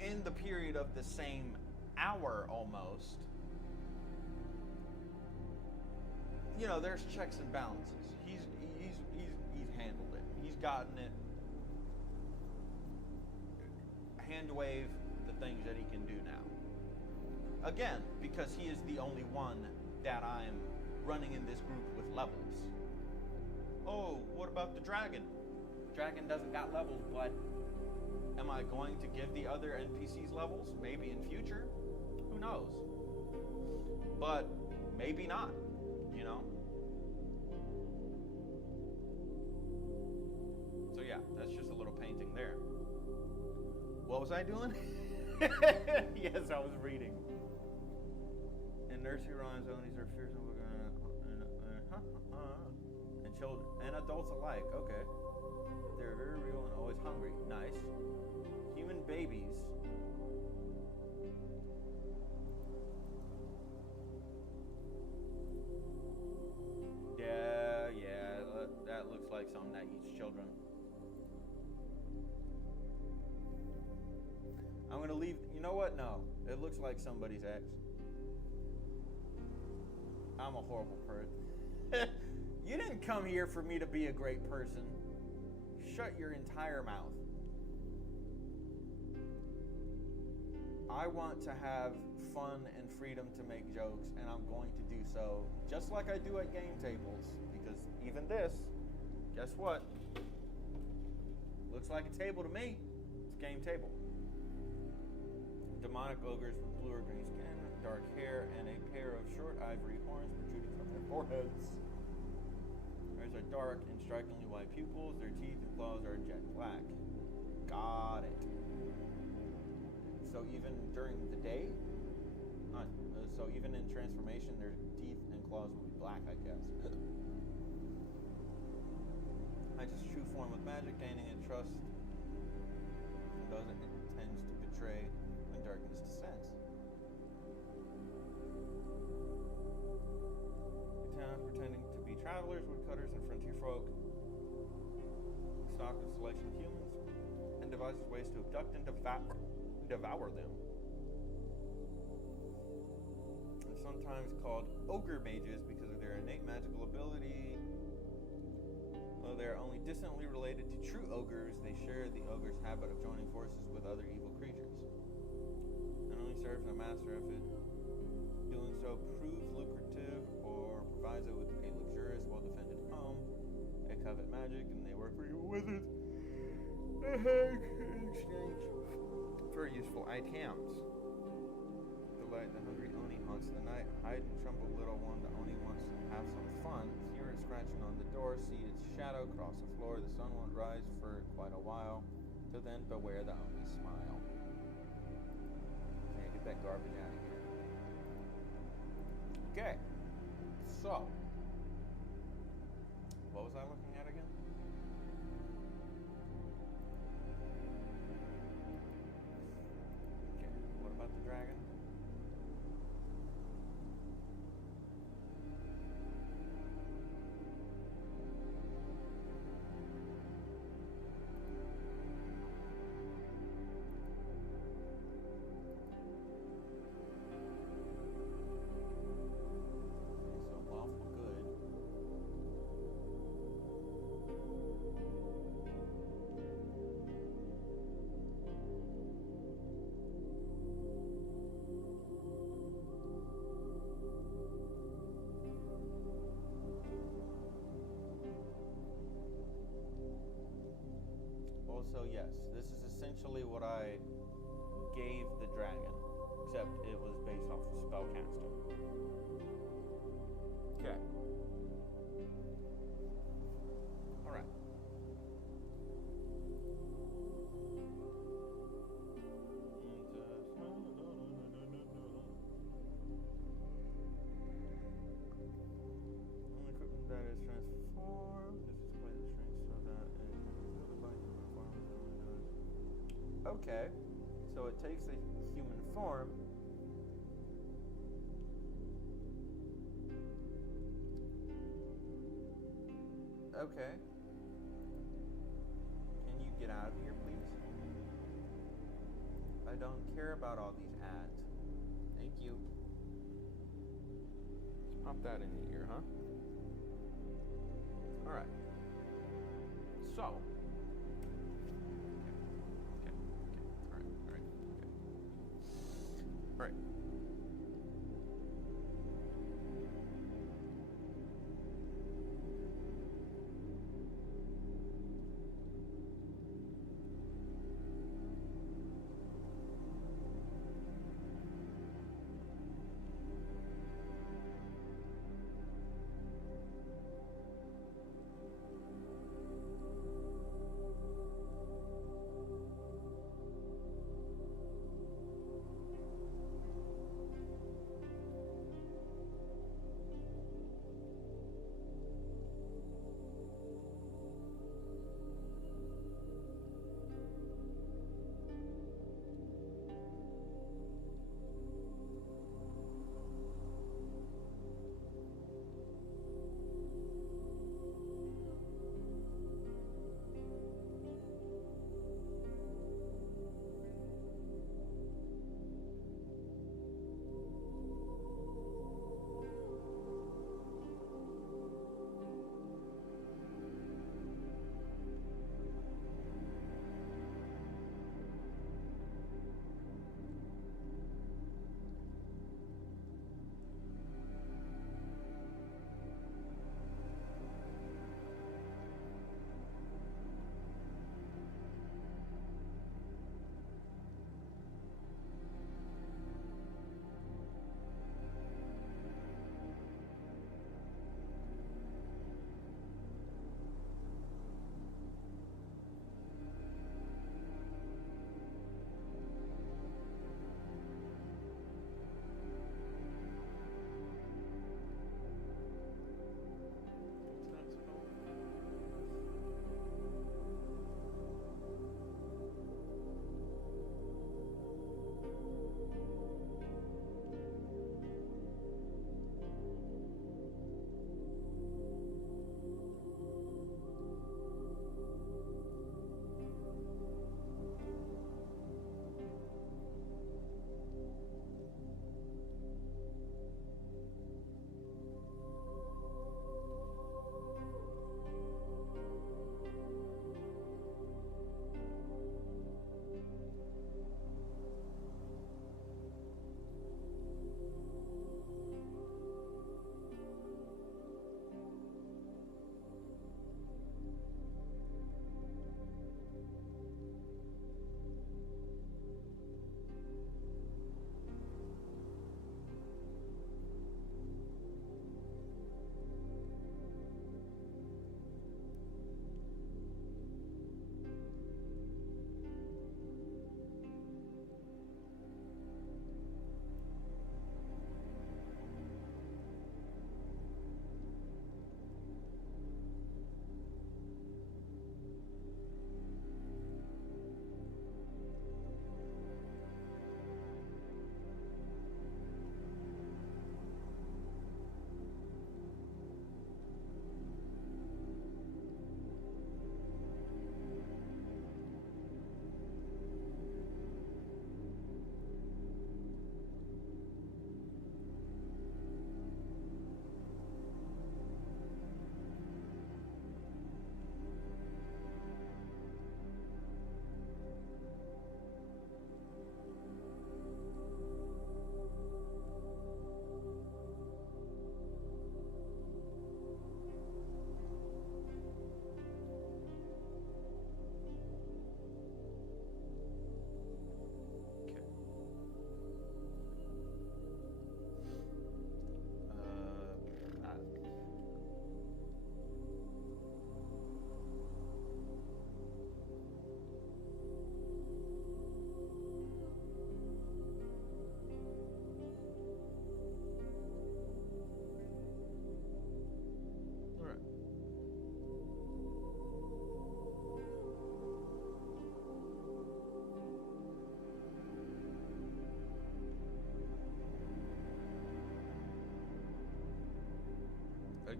in the period of the same hour almost, there's checks and balances. He's handled it. He's gotten it. Hand wave the things that he can do now. Again, because he is the only one that I'm running in this group with levels. Oh, what about the dragon? Dragon doesn't got levels, but am I going to give the other NPCs levels? Maybe in future. Who knows? But maybe not, So yeah, that's just a little painting there. What was I doing? Yes, I was reading. In nursery rhymes, only are fearsome and children and adults alike. Okay, they're very real and always hungry. Nice. Human babies. Yeah, that looks like something that eats children. I'm gonna leave. You know what? No, it looks like somebody's ex. I'm a horrible person. You didn't come here for me to be a great person. Shut your entire mouth. I want to have fun and freedom to make jokes, and I'm going to do so just like I do at game tables. Because even this, guess what? Looks like a table to me. It's a game table. Demonic ogres with blue or green skin, dark hair, and a pair of short ivory horns protruding from their foreheads. Eyes are dark and strikingly white pupils. Their teeth and claws are jet black. Got it. So even during the day, so even in transformation, their teeth and claws will be black, I guess. Hides its true form with magic, gaining and trust those it intends to betray when darkness descends. Pretending to be travelers, woodcutters, and frontier folk, stocked a selection of humans, and devises ways to abduct and devour them. They're sometimes called ogre mages because of their innate magical ability. Though they are only distantly related to true ogres, they share the ogre's habit of joining forces with other evil creatures. Not only serves a master if it doing so proves lucrative or provides it with a luxurious, well-defended home. They covet magic and they work for evil wizards in exchange for useful items. Delight the hungry Oni haunts the night. Hide and tremble, little one. The Oni wants to have some fun. Hear it scratching on the door. See its shadow cross the floor. The sun won't rise for quite a while. Till then, beware the Oni smile. Okay, get that garbage out of here. Okay, so what was I looking at again? Okay, what about the dragon? So yes, this is essentially what I gave the dragon, except it was based off of spellcasting. Okay. Alright. Equipment that is transformed. This displays the strength so that it can be wielded by human form. Okay, so it takes a human form. Okay. Can you get out of here, please? I don't care about all these ads. Thank you. Let's pop that in the ear, huh? Alright. So. Alright.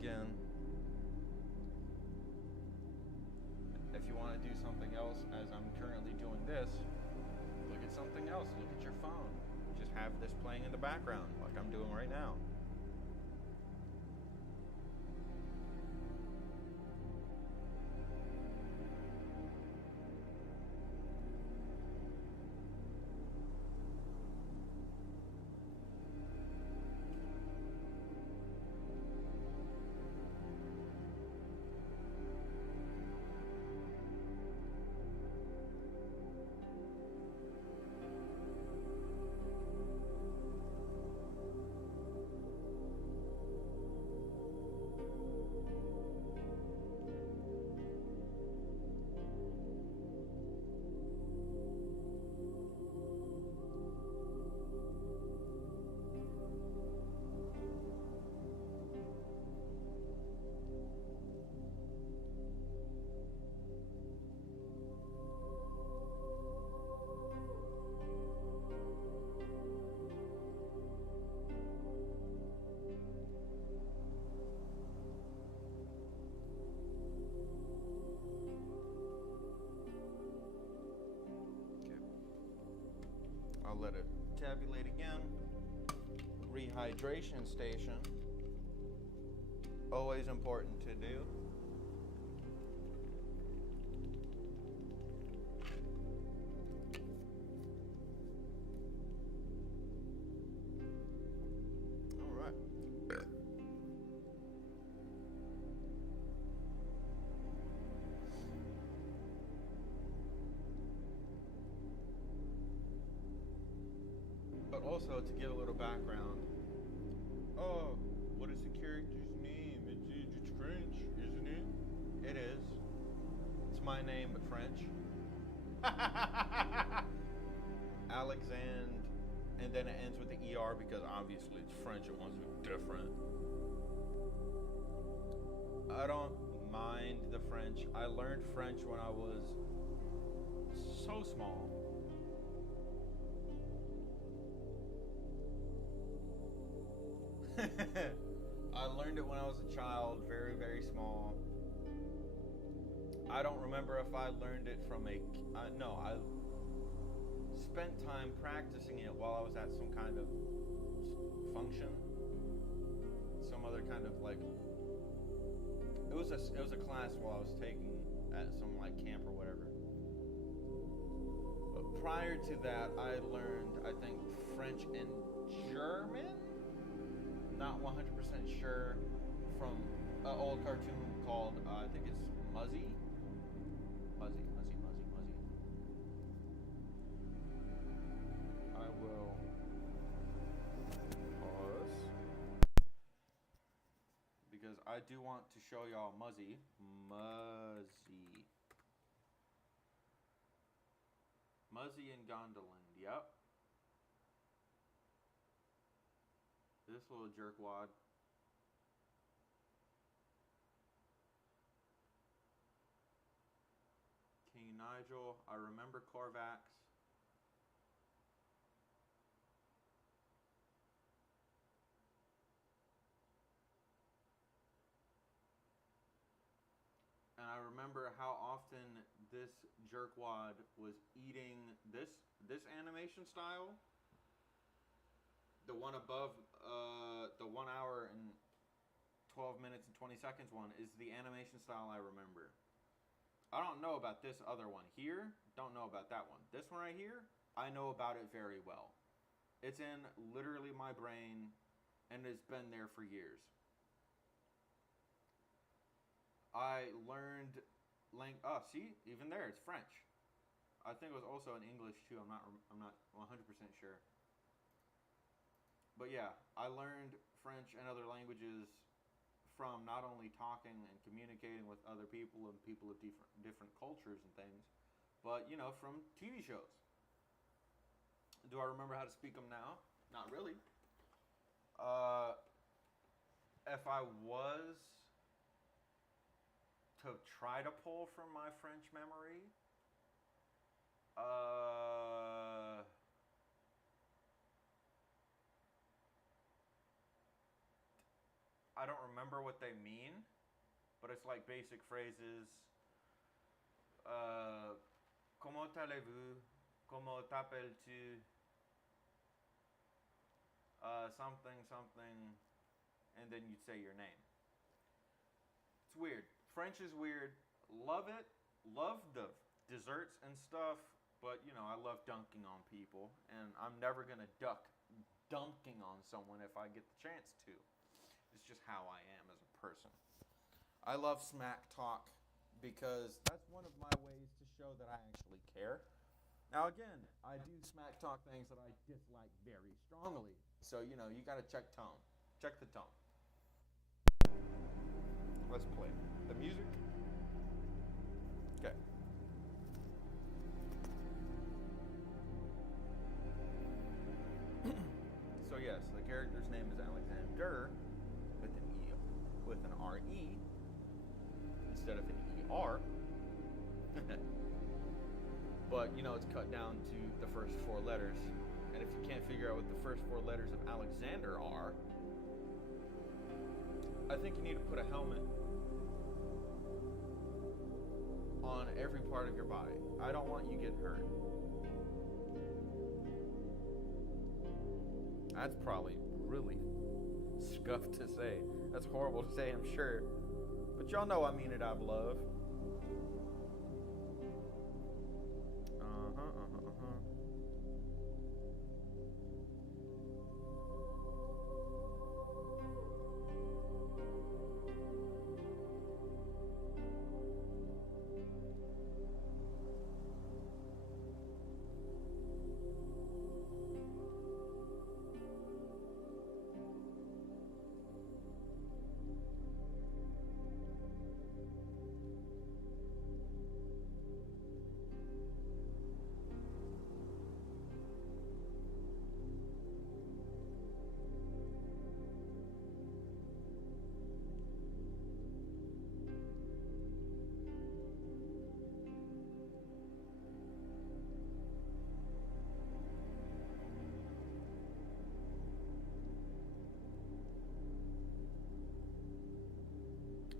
again, if you want to do something else as I'm currently doing this, look at something else. Look at your phone. Just have this playing in the background like I'm doing right now. I'll let it tabulate again. Rehydration station. Always important to do. All right. But also to give a little background. Oh, what is the character's name? It's French, isn't it? It is. It's my name, but French. Alexandre, and then it ends with the ER because obviously it's French. It wants to be different. I don't mind the French. I learned French when I was so small. I learned it when I was a child, very, very small. I don't remember if I learned it from no, I spent time practicing it while I was at some kind of function. Some other kind of like, it was a class while I was taking at some like camp or whatever. But prior to that, I learned, I think, French and German? Not 100% sure, from an old cartoon called, I think it's Muzzy. Muzzy. I will pause because I do want to show y'all Muzzy. Muzzy and Gondolin, yep. This little jerkwad. King Nigel. I remember Corvax. And I remember how often this jerkwad was eating this animation style. The one above, the 1 hour and 12 minutes and 20 seconds one is the animation style I remember. I don't know about this other one here. Don't know about that one. This one right here, I know about it very well. It's in literally my brain, and it's been there for years. I learned, see, even there, it's French. I think it was also in English too. I'm not 100% sure. But yeah, I learned French and other languages from not only talking and communicating with other people and people of different cultures and things, but, you know, from TV shows. Do I remember how to speak them now? Not really. If I was to try to pull from my French memory, I I don't remember what they mean, but it's like basic phrases. Comment allez-vous? Comment t'appelles-tu? Something, something, and then you'd say your name. It's weird. French is weird. Love it. Love the desserts and stuff, but you know, I love dunking on people, and I'm never gonna duck dunking on someone if I get the chance to. It's just how I am as a person. I love smack talk because that's one of my ways to show that I actually care. Now again, I do smack talk things that I dislike very strongly. So, you know, you gotta check tone. Check the tone. Let's play the music. Okay. So yes, the character's name is Alexander with an E, with an R-E instead of an E-R. But, you know, it's cut down to the first 4 letters. And if you can't figure out what the first 4 letters of Alexander are, I think you need to put a helmet on every part of your body. I don't want you getting hurt. That's probably really scuffed to say. That's horrible to say, I'm sure. But y'all know I mean it out of love.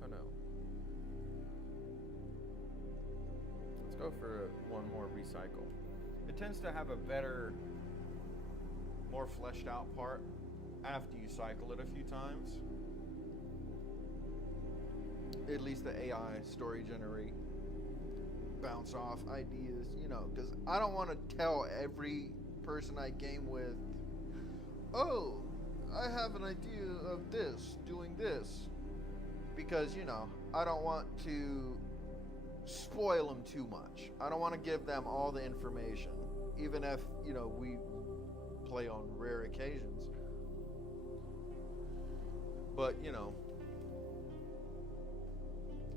Oh no. Let's go for one more recycle. It tends to have a better, more fleshed out part after you cycle it a few times. At least the AI story generate, bounce off ideas, you know, because I don't want to tell every person I game with, oh, I have an idea of this, doing this. Because, you know, I don't want to spoil them too much. I don't want to give them all the information, even if, you know, we play on rare occasions. But, you know,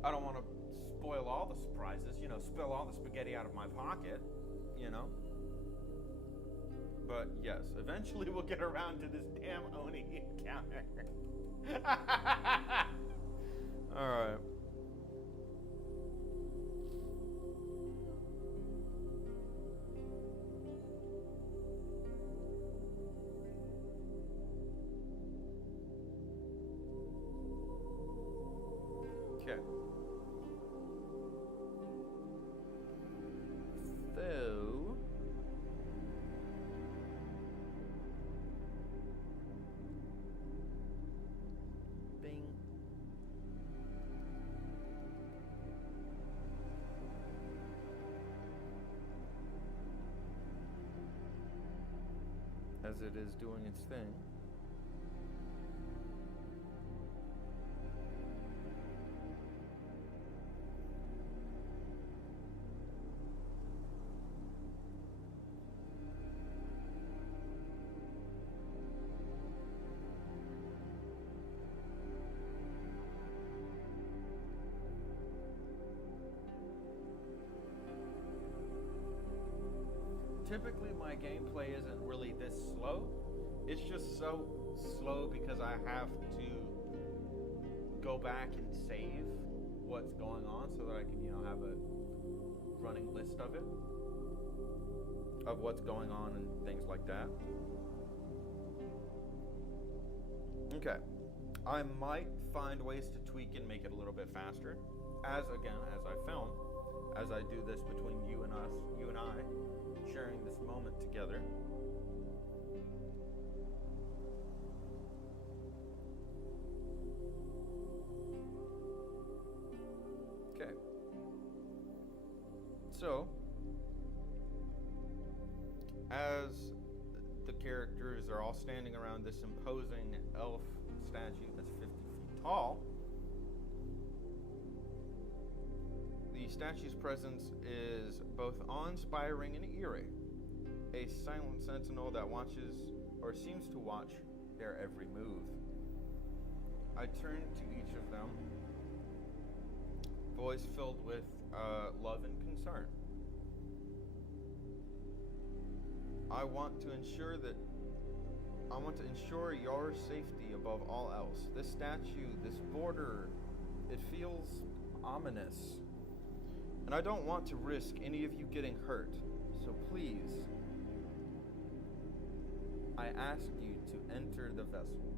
I don't want to spoil all the surprises, you know, spill all the spaghetti out of my pocket, you know. But, yes, eventually we'll get around to this damn Oni encounter. All right. Okay. So, bing. As it is doing its thing. Typically my gameplay isn't really this slow. It's just so slow because I have to go back and save what's going on so that I can, you know, have a running list of it, of what's going on and things like that. Okay. I might find ways to tweak and make it a little bit faster. As I film, as I do this between you and I, sharing this moment together. Okay. So, as the characters are all standing around this imposing elf statue that's 50 feet tall, the statue's presence is both awe-inspiring and eerie. A silent sentinel that watches, or seems to watch, their every move. I turn to each of them, voice filled with love and concern. I want to ensure your safety above all else. This statue, this border, it feels ominous. And I don't want to risk any of you getting hurt. So please, I ask you to enter the vessel.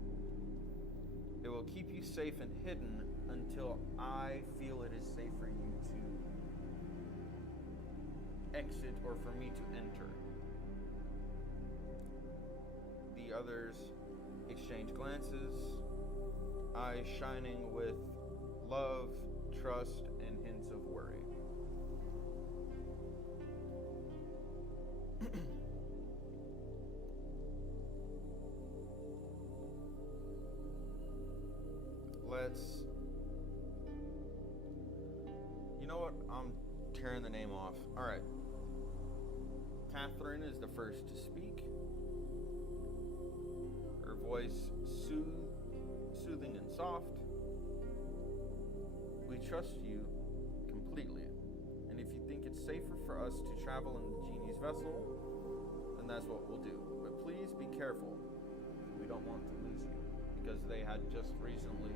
It will keep you safe and hidden until I feel it is safe for you to exit or for me to enter. The others exchange glances, eyes shining with love, trust, and hints of worry. You know what? I'm tearing the name off. All right. Catherine is the first to speak. Her voice soothing and soft. We trust you completely. And if you think it's safer for us to travel in the genie's vessel, then that's what we'll do. But please be careful. We don't want to lose you. Because they had just recently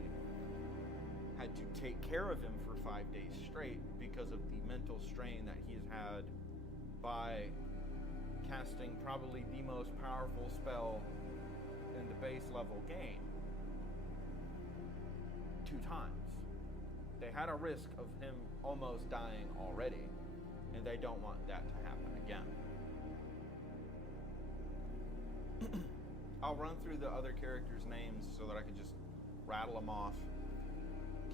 had to take care of him for 5 days straight because of the mental strain that he has had by casting probably the most powerful spell in the base level game 2 times. They had a risk of him almost dying already, and they don't want that to happen again. I'll run through the other characters' names so that I can just rattle them off.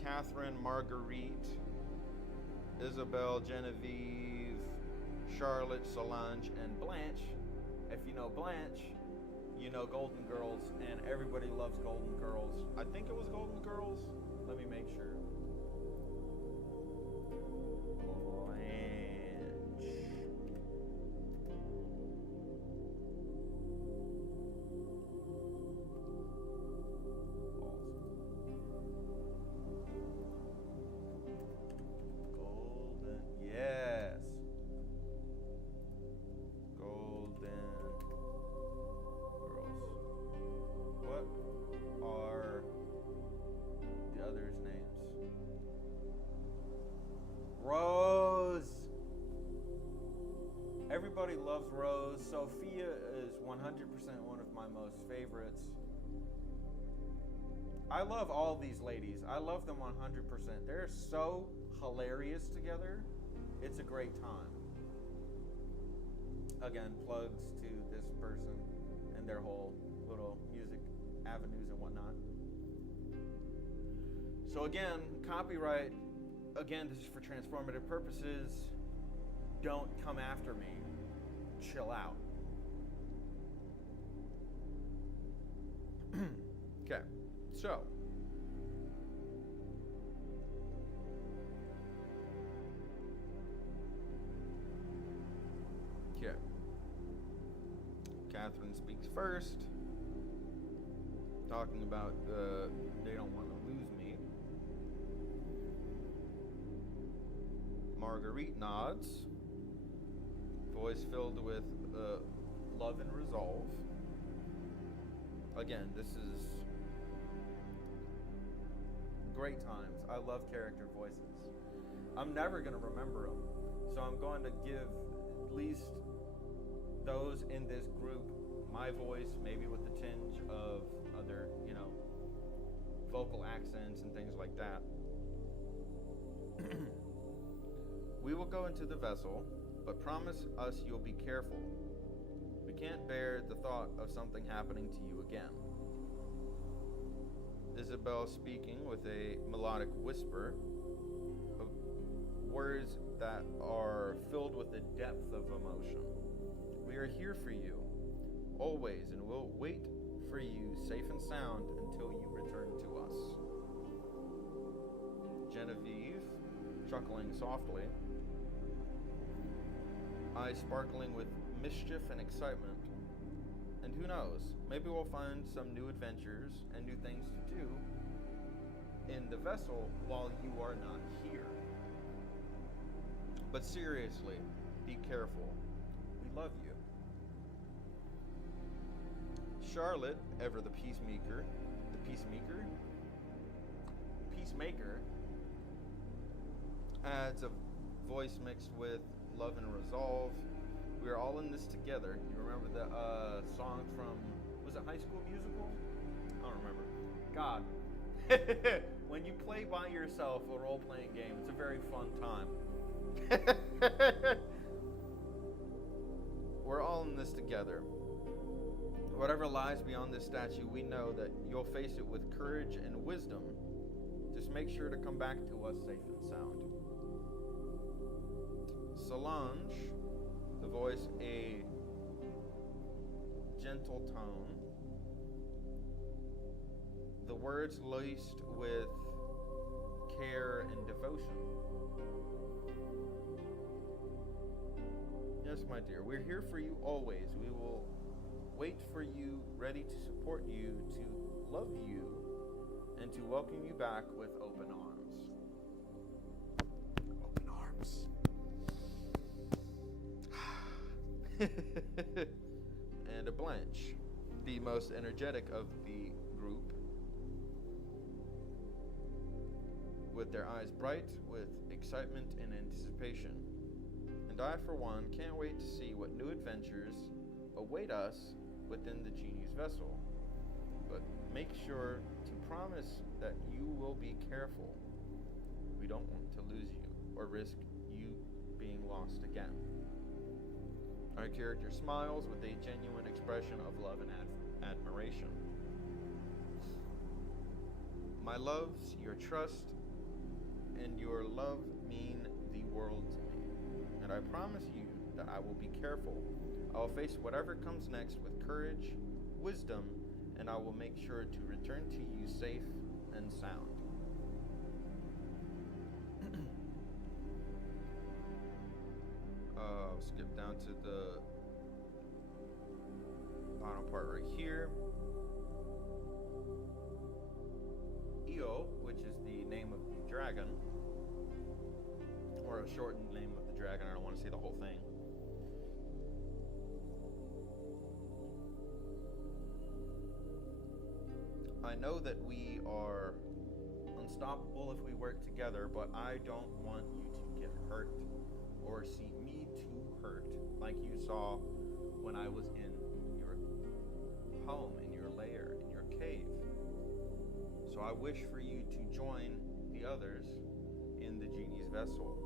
Catherine, Marguerite, Isabel, Genevieve, Charlotte, Solange, and Blanche. If you know Blanche, you know Golden Girls, and everybody loves Golden Girls. I think it was Golden Girls. Let me make sure. Everybody loves Rose. Sophia is 100% one of my most favorites. I love all these ladies. I love them 100%. They're so hilarious together. It's a great time. Again, plugs to this person and their whole little music avenues and whatnot. So again, copyright. Again, this is for transformative purposes. Don't come after me. Chill out. Okay, so. Okay. Catherine speaks first. Talking about they don't want to lose me. Marguerite nods. Voice filled with love and resolve. Again, this is great times. I love character voices. I'm never going to remember them, so I'm going to give at least those in this group my voice, maybe with a tinge of other, vocal accents and things like that. We will go into the vessel, but promise us you'll be careful. We can't bear the thought of something happening to you again. Isabel speaking with a melodic whisper of words that are filled with a depth of emotion. We are here for you, always, and we'll wait for you safe and sound until you return to us. Genevieve, chuckling softly, eyes sparkling with mischief and excitement. And who knows, maybe we'll find some new adventures and new things to do in the vessel while you are not here. But seriously, be careful. We love you. Charlotte, ever the peacemaker, adds a voice mixed with love and resolve. We are all in this together. You remember the song from, was it High School Musical? I don't remember. God. When you play by yourself a role-playing game, it's a very fun time. We're all in this together. Whatever lies beyond this statue, we know that you'll face it with courage and wisdom. Just make sure to come back to us safe and sound. Solange, the voice a gentle tone, the words laced with care and devotion. Yes, my dear, we're here for you always. We will wait for you, ready to support you, to love you, and to welcome you back with open arms. Open arms. And a Blanche, the most energetic of the group, with their eyes bright with excitement and anticipation. And I, for one, can't wait to see what new adventures await us within the genie's vessel. But make sure to promise that you will be careful. We don't want to lose you or risk you being lost again. Our character smiles with a genuine expression of love and admiration. My loves, your trust, and your love mean the world to me. And I promise you that I will be careful. I will face whatever comes next with courage, wisdom, and I will make sure to return to you safe and sound. I'll skip down to the bottom part right here. Io, which is the name of the dragon, or a shortened name of the dragon, I don't want to say the whole thing. I know that we are unstoppable if we work together, but I don't want you to get hurt or see me too hurt like you saw when I was in your home, in your lair, in your cave. So I wish for you to join the others in the genie's vessel.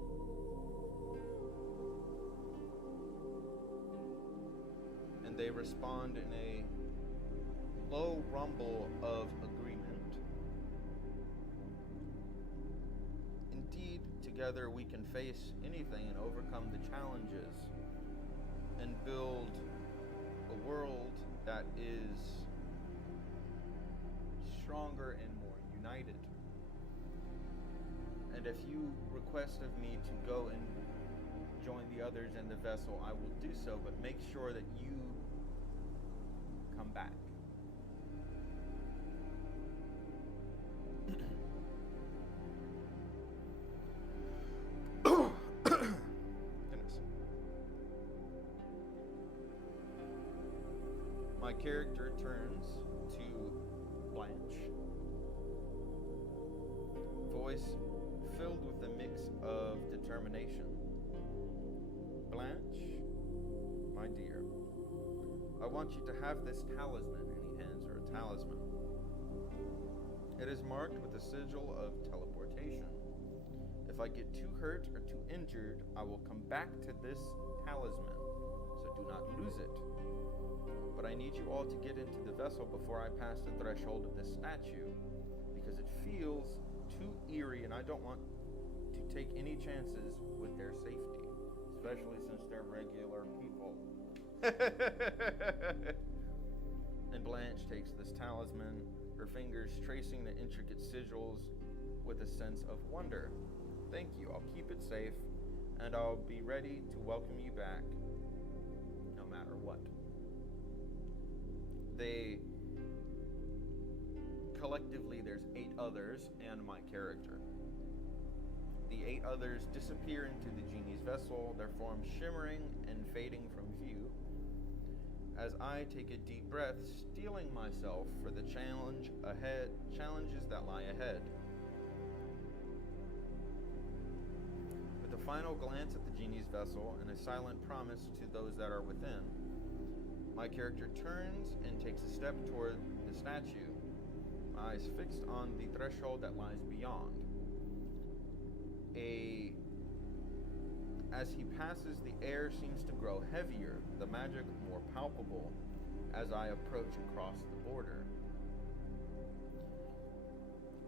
And they respond in a low rumble of agreement. Indeed, together we can face anything and overcome the challenges and build a world that is stronger and more united. And if you request of me to go and join the others in the vessel, I will do so, but make sure that you come back. Goodness. My character turns to Blanche, voice filled with a mix of determination. Blanche, my dear, I want you to have this talisman, and he hands her a talisman. It is marked with a sigil of teleportation. If I get too hurt or too injured, I will come back to this talisman, so do not lose it. But I need you all to get into the vessel before I pass the threshold of this statue, because it feels too eerie and I don't want to take any chances with their safety, especially since they're regular people. And Blanche takes this talisman, her fingers tracing the intricate sigils with a sense of wonder. Thank you, I'll keep it safe, and I'll be ready to welcome you back, no matter what. Collectively, there's 8 others and my character. The 8 others disappear into the genie's vessel, their forms shimmering and fading from view, as I take a deep breath, steeling myself for the challenges that lie ahead. With a final glance at the genie's vessel and a silent promise to those that are within, my character turns and takes a step toward the statue, my eyes fixed on the threshold that lies beyond. As he passes, the air seems to grow heavier, the magic more palpable as I approach across the border.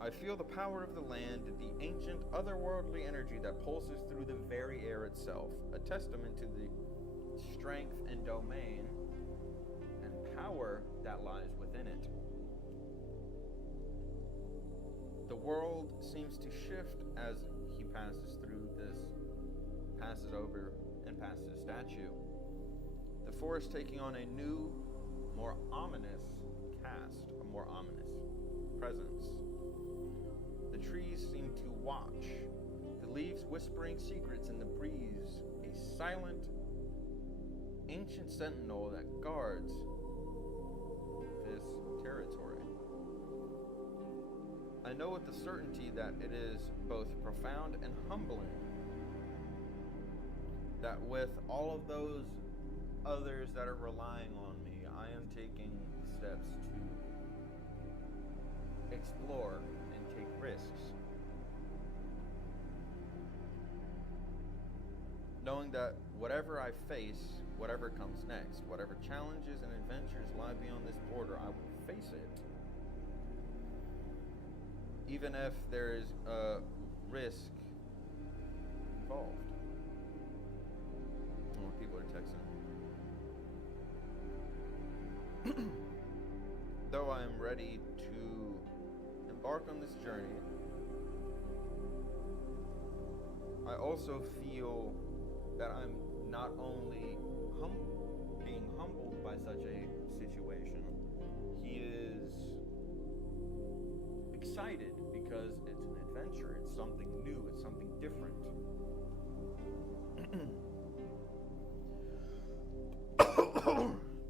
I feel the power of the land, the ancient, otherworldly energy that pulses through the very air itself, a testament to the strength and domain and power that lies within it. The world seems to shift as he passes over and past the statue. The forest taking on a new, more ominous cast, a more ominous presence. The trees seem to watch, the leaves whispering secrets in the breeze, a silent, ancient sentinel that guards this territory. I know with the certainty that it is both profound and humbling, that with all of those others that are relying on me, I am taking steps to explore and take risks. Knowing that whatever I face, whatever comes next, whatever challenges and adventures lie beyond this border, I will face it. Even if there is a risk involved. More people are texting. Though I am ready to embark on this journey, I also feel that I'm not only being humbled by such a situation, he is excited because it's an adventure, it's something new, it's something different.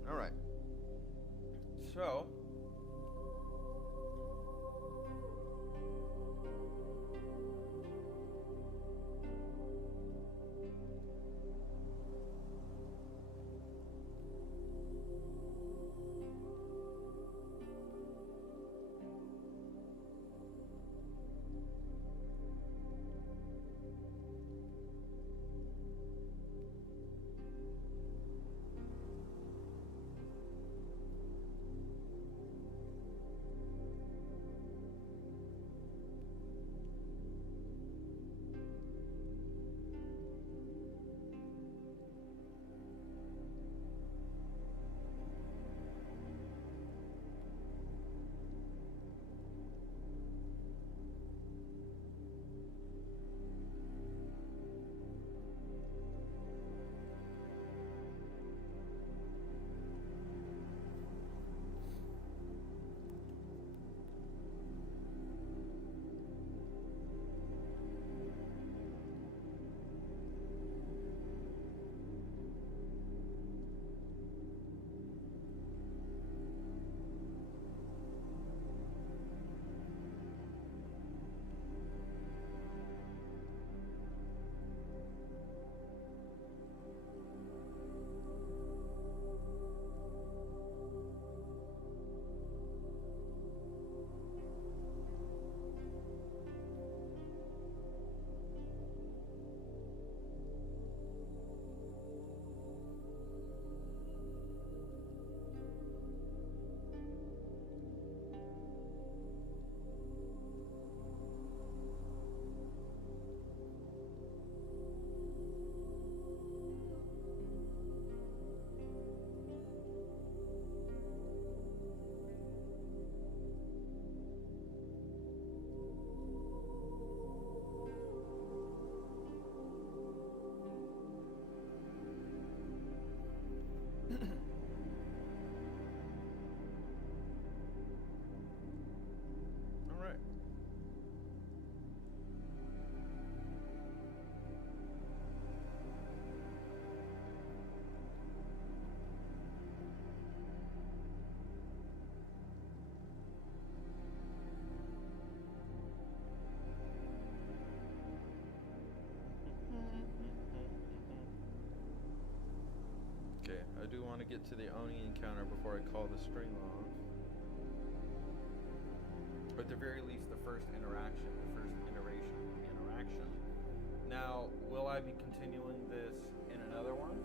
All right. So, get to the Oni encounter before I call the stream off. Or at the very least, the first interaction, the first interaction. Now, will I be continuing this in another one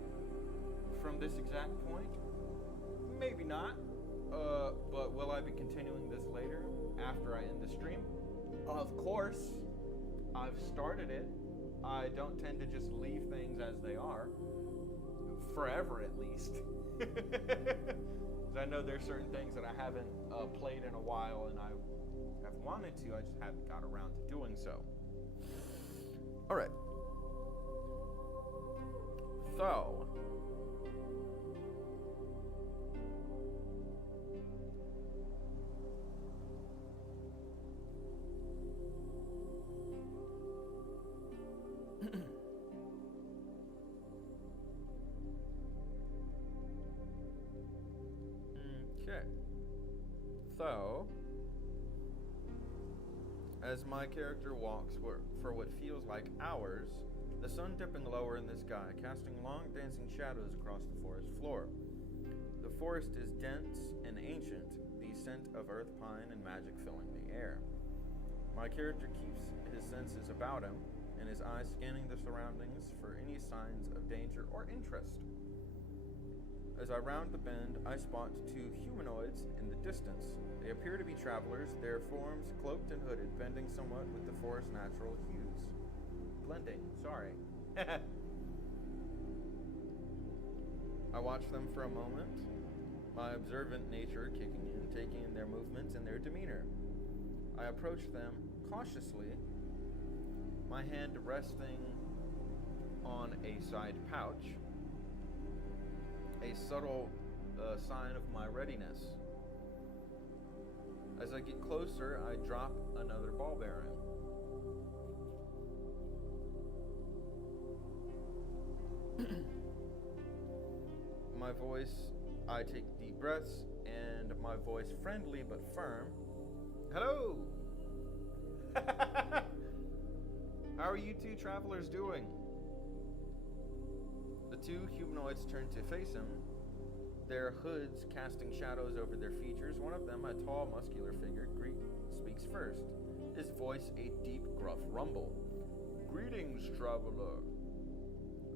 from this exact point? Maybe not. But will I be continuing this later after I end the stream? Of course. I've started it. I don't tend to just leave things as they are. Forever, at least. Because I know there's certain things that I haven't played in a while and I have wanted to, I just haven't got around to doing so. Alright. So. Okay. So, as my character walks for what feels like hours, the sun dipping lower in the sky, casting long dancing shadows across the forest floor. The forest is dense and ancient, the scent of earth pine and magic filling the air. My character keeps his senses about him, and his eyes scanning the surroundings for any signs of danger or interest. As I round the bend, I spot two humanoids in the distance. They appear to be travelers, their forms cloaked and hooded, bending somewhat with the forest's natural hues. Blending, sorry. I watch them for a moment, my observant nature kicking in, taking in their movements and their demeanor. I approach them cautiously, my hand resting on a side pouch, a subtle sign of my readiness. As I get closer, I drop another ball bearing. My voice, I take deep breaths, and my voice friendly but firm. Hello! How are you two travelers doing? The two humanoids turn to face him, their hoods casting shadows over their features. One of them, a tall, muscular figure, speaks first, his voice a deep, gruff rumble. Greetings, traveler.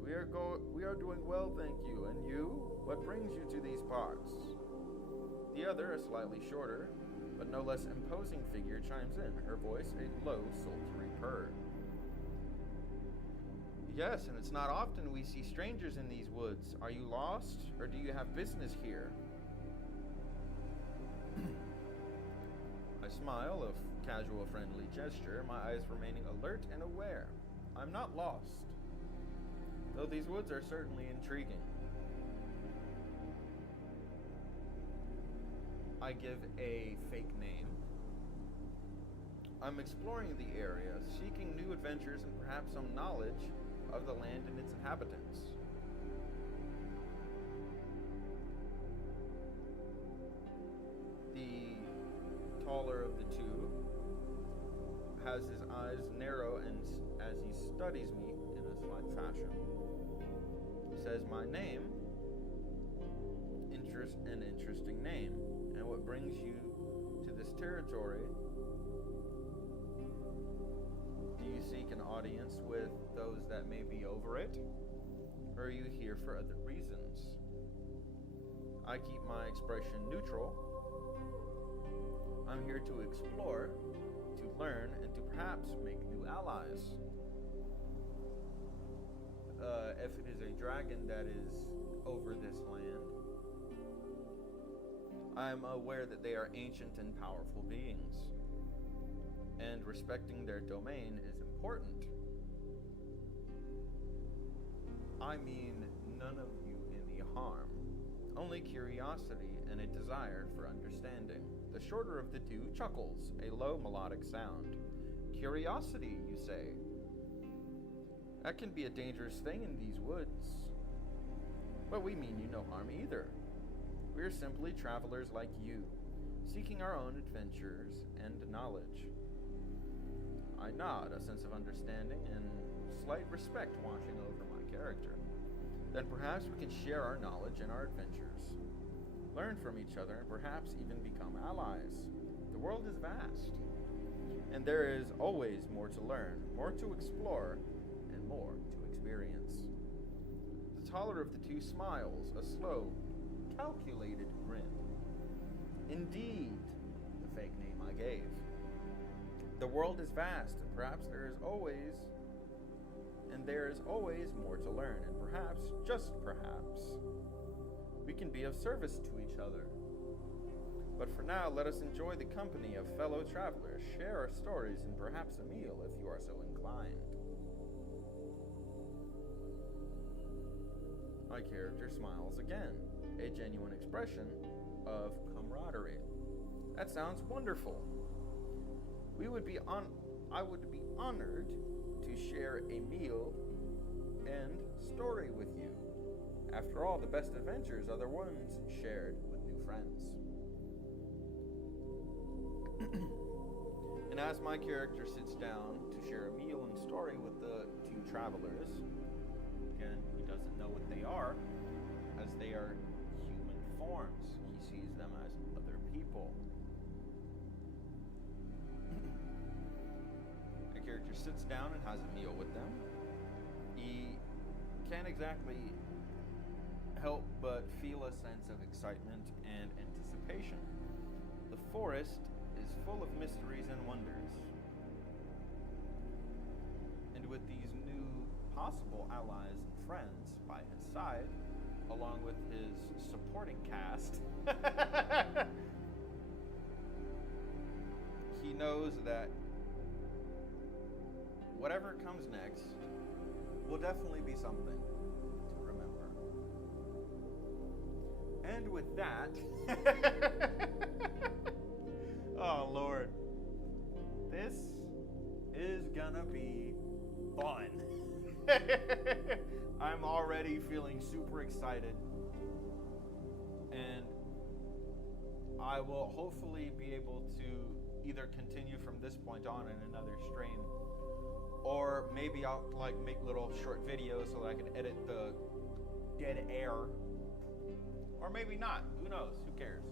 We are doing well, thank you. And you? What brings you to these parts? The other, a slightly shorter, but no less imposing figure, chimes in, her voice a low, sultry purr. Yes, and it's not often we see strangers in these woods. Are you lost, or do you have business here? I smile, a casual, friendly gesture, my eyes remaining alert and aware. I'm not lost, though these woods are certainly intriguing. I give a fake name. I'm exploring the area, seeking new adventures and perhaps some knowledge of the land and its inhabitants. The taller of the two has his eyes narrow and as he studies me in a slight fashion. Says my name, an interesting name, and what brings you to this territory? Do you seek an audience with those that may be over it? Or are you here for other reasons? I keep my expression neutral. I'm here to explore, to learn, and to perhaps make new allies. If it is a dragon that is over this land, I'm aware that they are ancient and powerful beings, and respecting their domain is important. I mean none of you any harm, only curiosity and a desire for understanding. The shorter of the two chuckles, a low melodic sound. Curiosity, you say? That can be a dangerous thing in these woods. But we mean you no harm either. We're simply travelers like you, seeking our own adventures and knowledge. I nod, a sense of understanding and slight respect washing over my character. Then perhaps we can share our knowledge and our adventures, learn from each other, and perhaps even become allies. The world is vast, and there is always more to learn, more to explore, and more to experience. The taller of the two smiles, a slow, calculated grin. Indeed, the fake name I gave. The world is vast, and perhaps there is always more to learn, and perhaps, just perhaps, we can be of service to each other. But for now, let us enjoy the company of fellow travelers, share our stories, and perhaps a meal if you are so inclined. My character smiles again, a genuine expression of camaraderie. That sounds wonderful. I would be honored to share a meal and story with you. After all, the best adventures are the ones shared with new friends. And as my character sits down to share a meal and story with the two travelers, again, he doesn't know what they are, as they are human forms. He sees them as other people. My character sits down and has a meal with them. He can't exactly help but feel a sense of excitement and anticipation. The forest is full of mysteries and wonders. And with these new possible allies and friends by his side, along with his supporting cast, he knows that whatever comes next will definitely be something to remember. And with that, oh Lord, this is gonna be fun. I'm already feeling super excited, and I will hopefully be able to either continue from this point on in another stream, or maybe I'll make little short videos so that I can edit the dead air, or maybe not. Who knows? Who cares?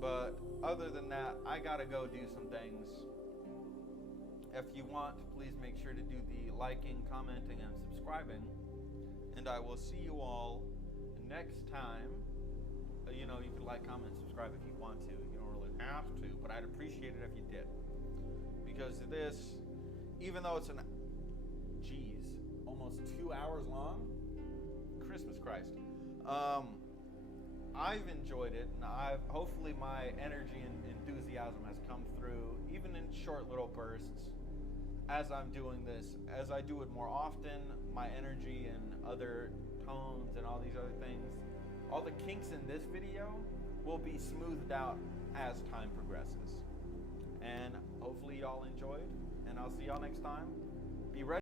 But other than that, I gotta go do some things. If you want, please make sure to do the liking, commenting, and subscribing. And I will see you all next time. You can like, comment, subscribe if you want to. You don't really have to, but I'd appreciate it if you did. Because this, even though it's almost 2 hours long, Christmas Christ, I've enjoyed it, and hopefully my energy and enthusiasm has come through, even in short little bursts, as I'm doing this. As I do it more often, my energy and other tones and all these other things, all the kinks in this video will be smoothed out as time progresses. And hopefully y'all enjoyed, and I'll see y'all next time. Be ready.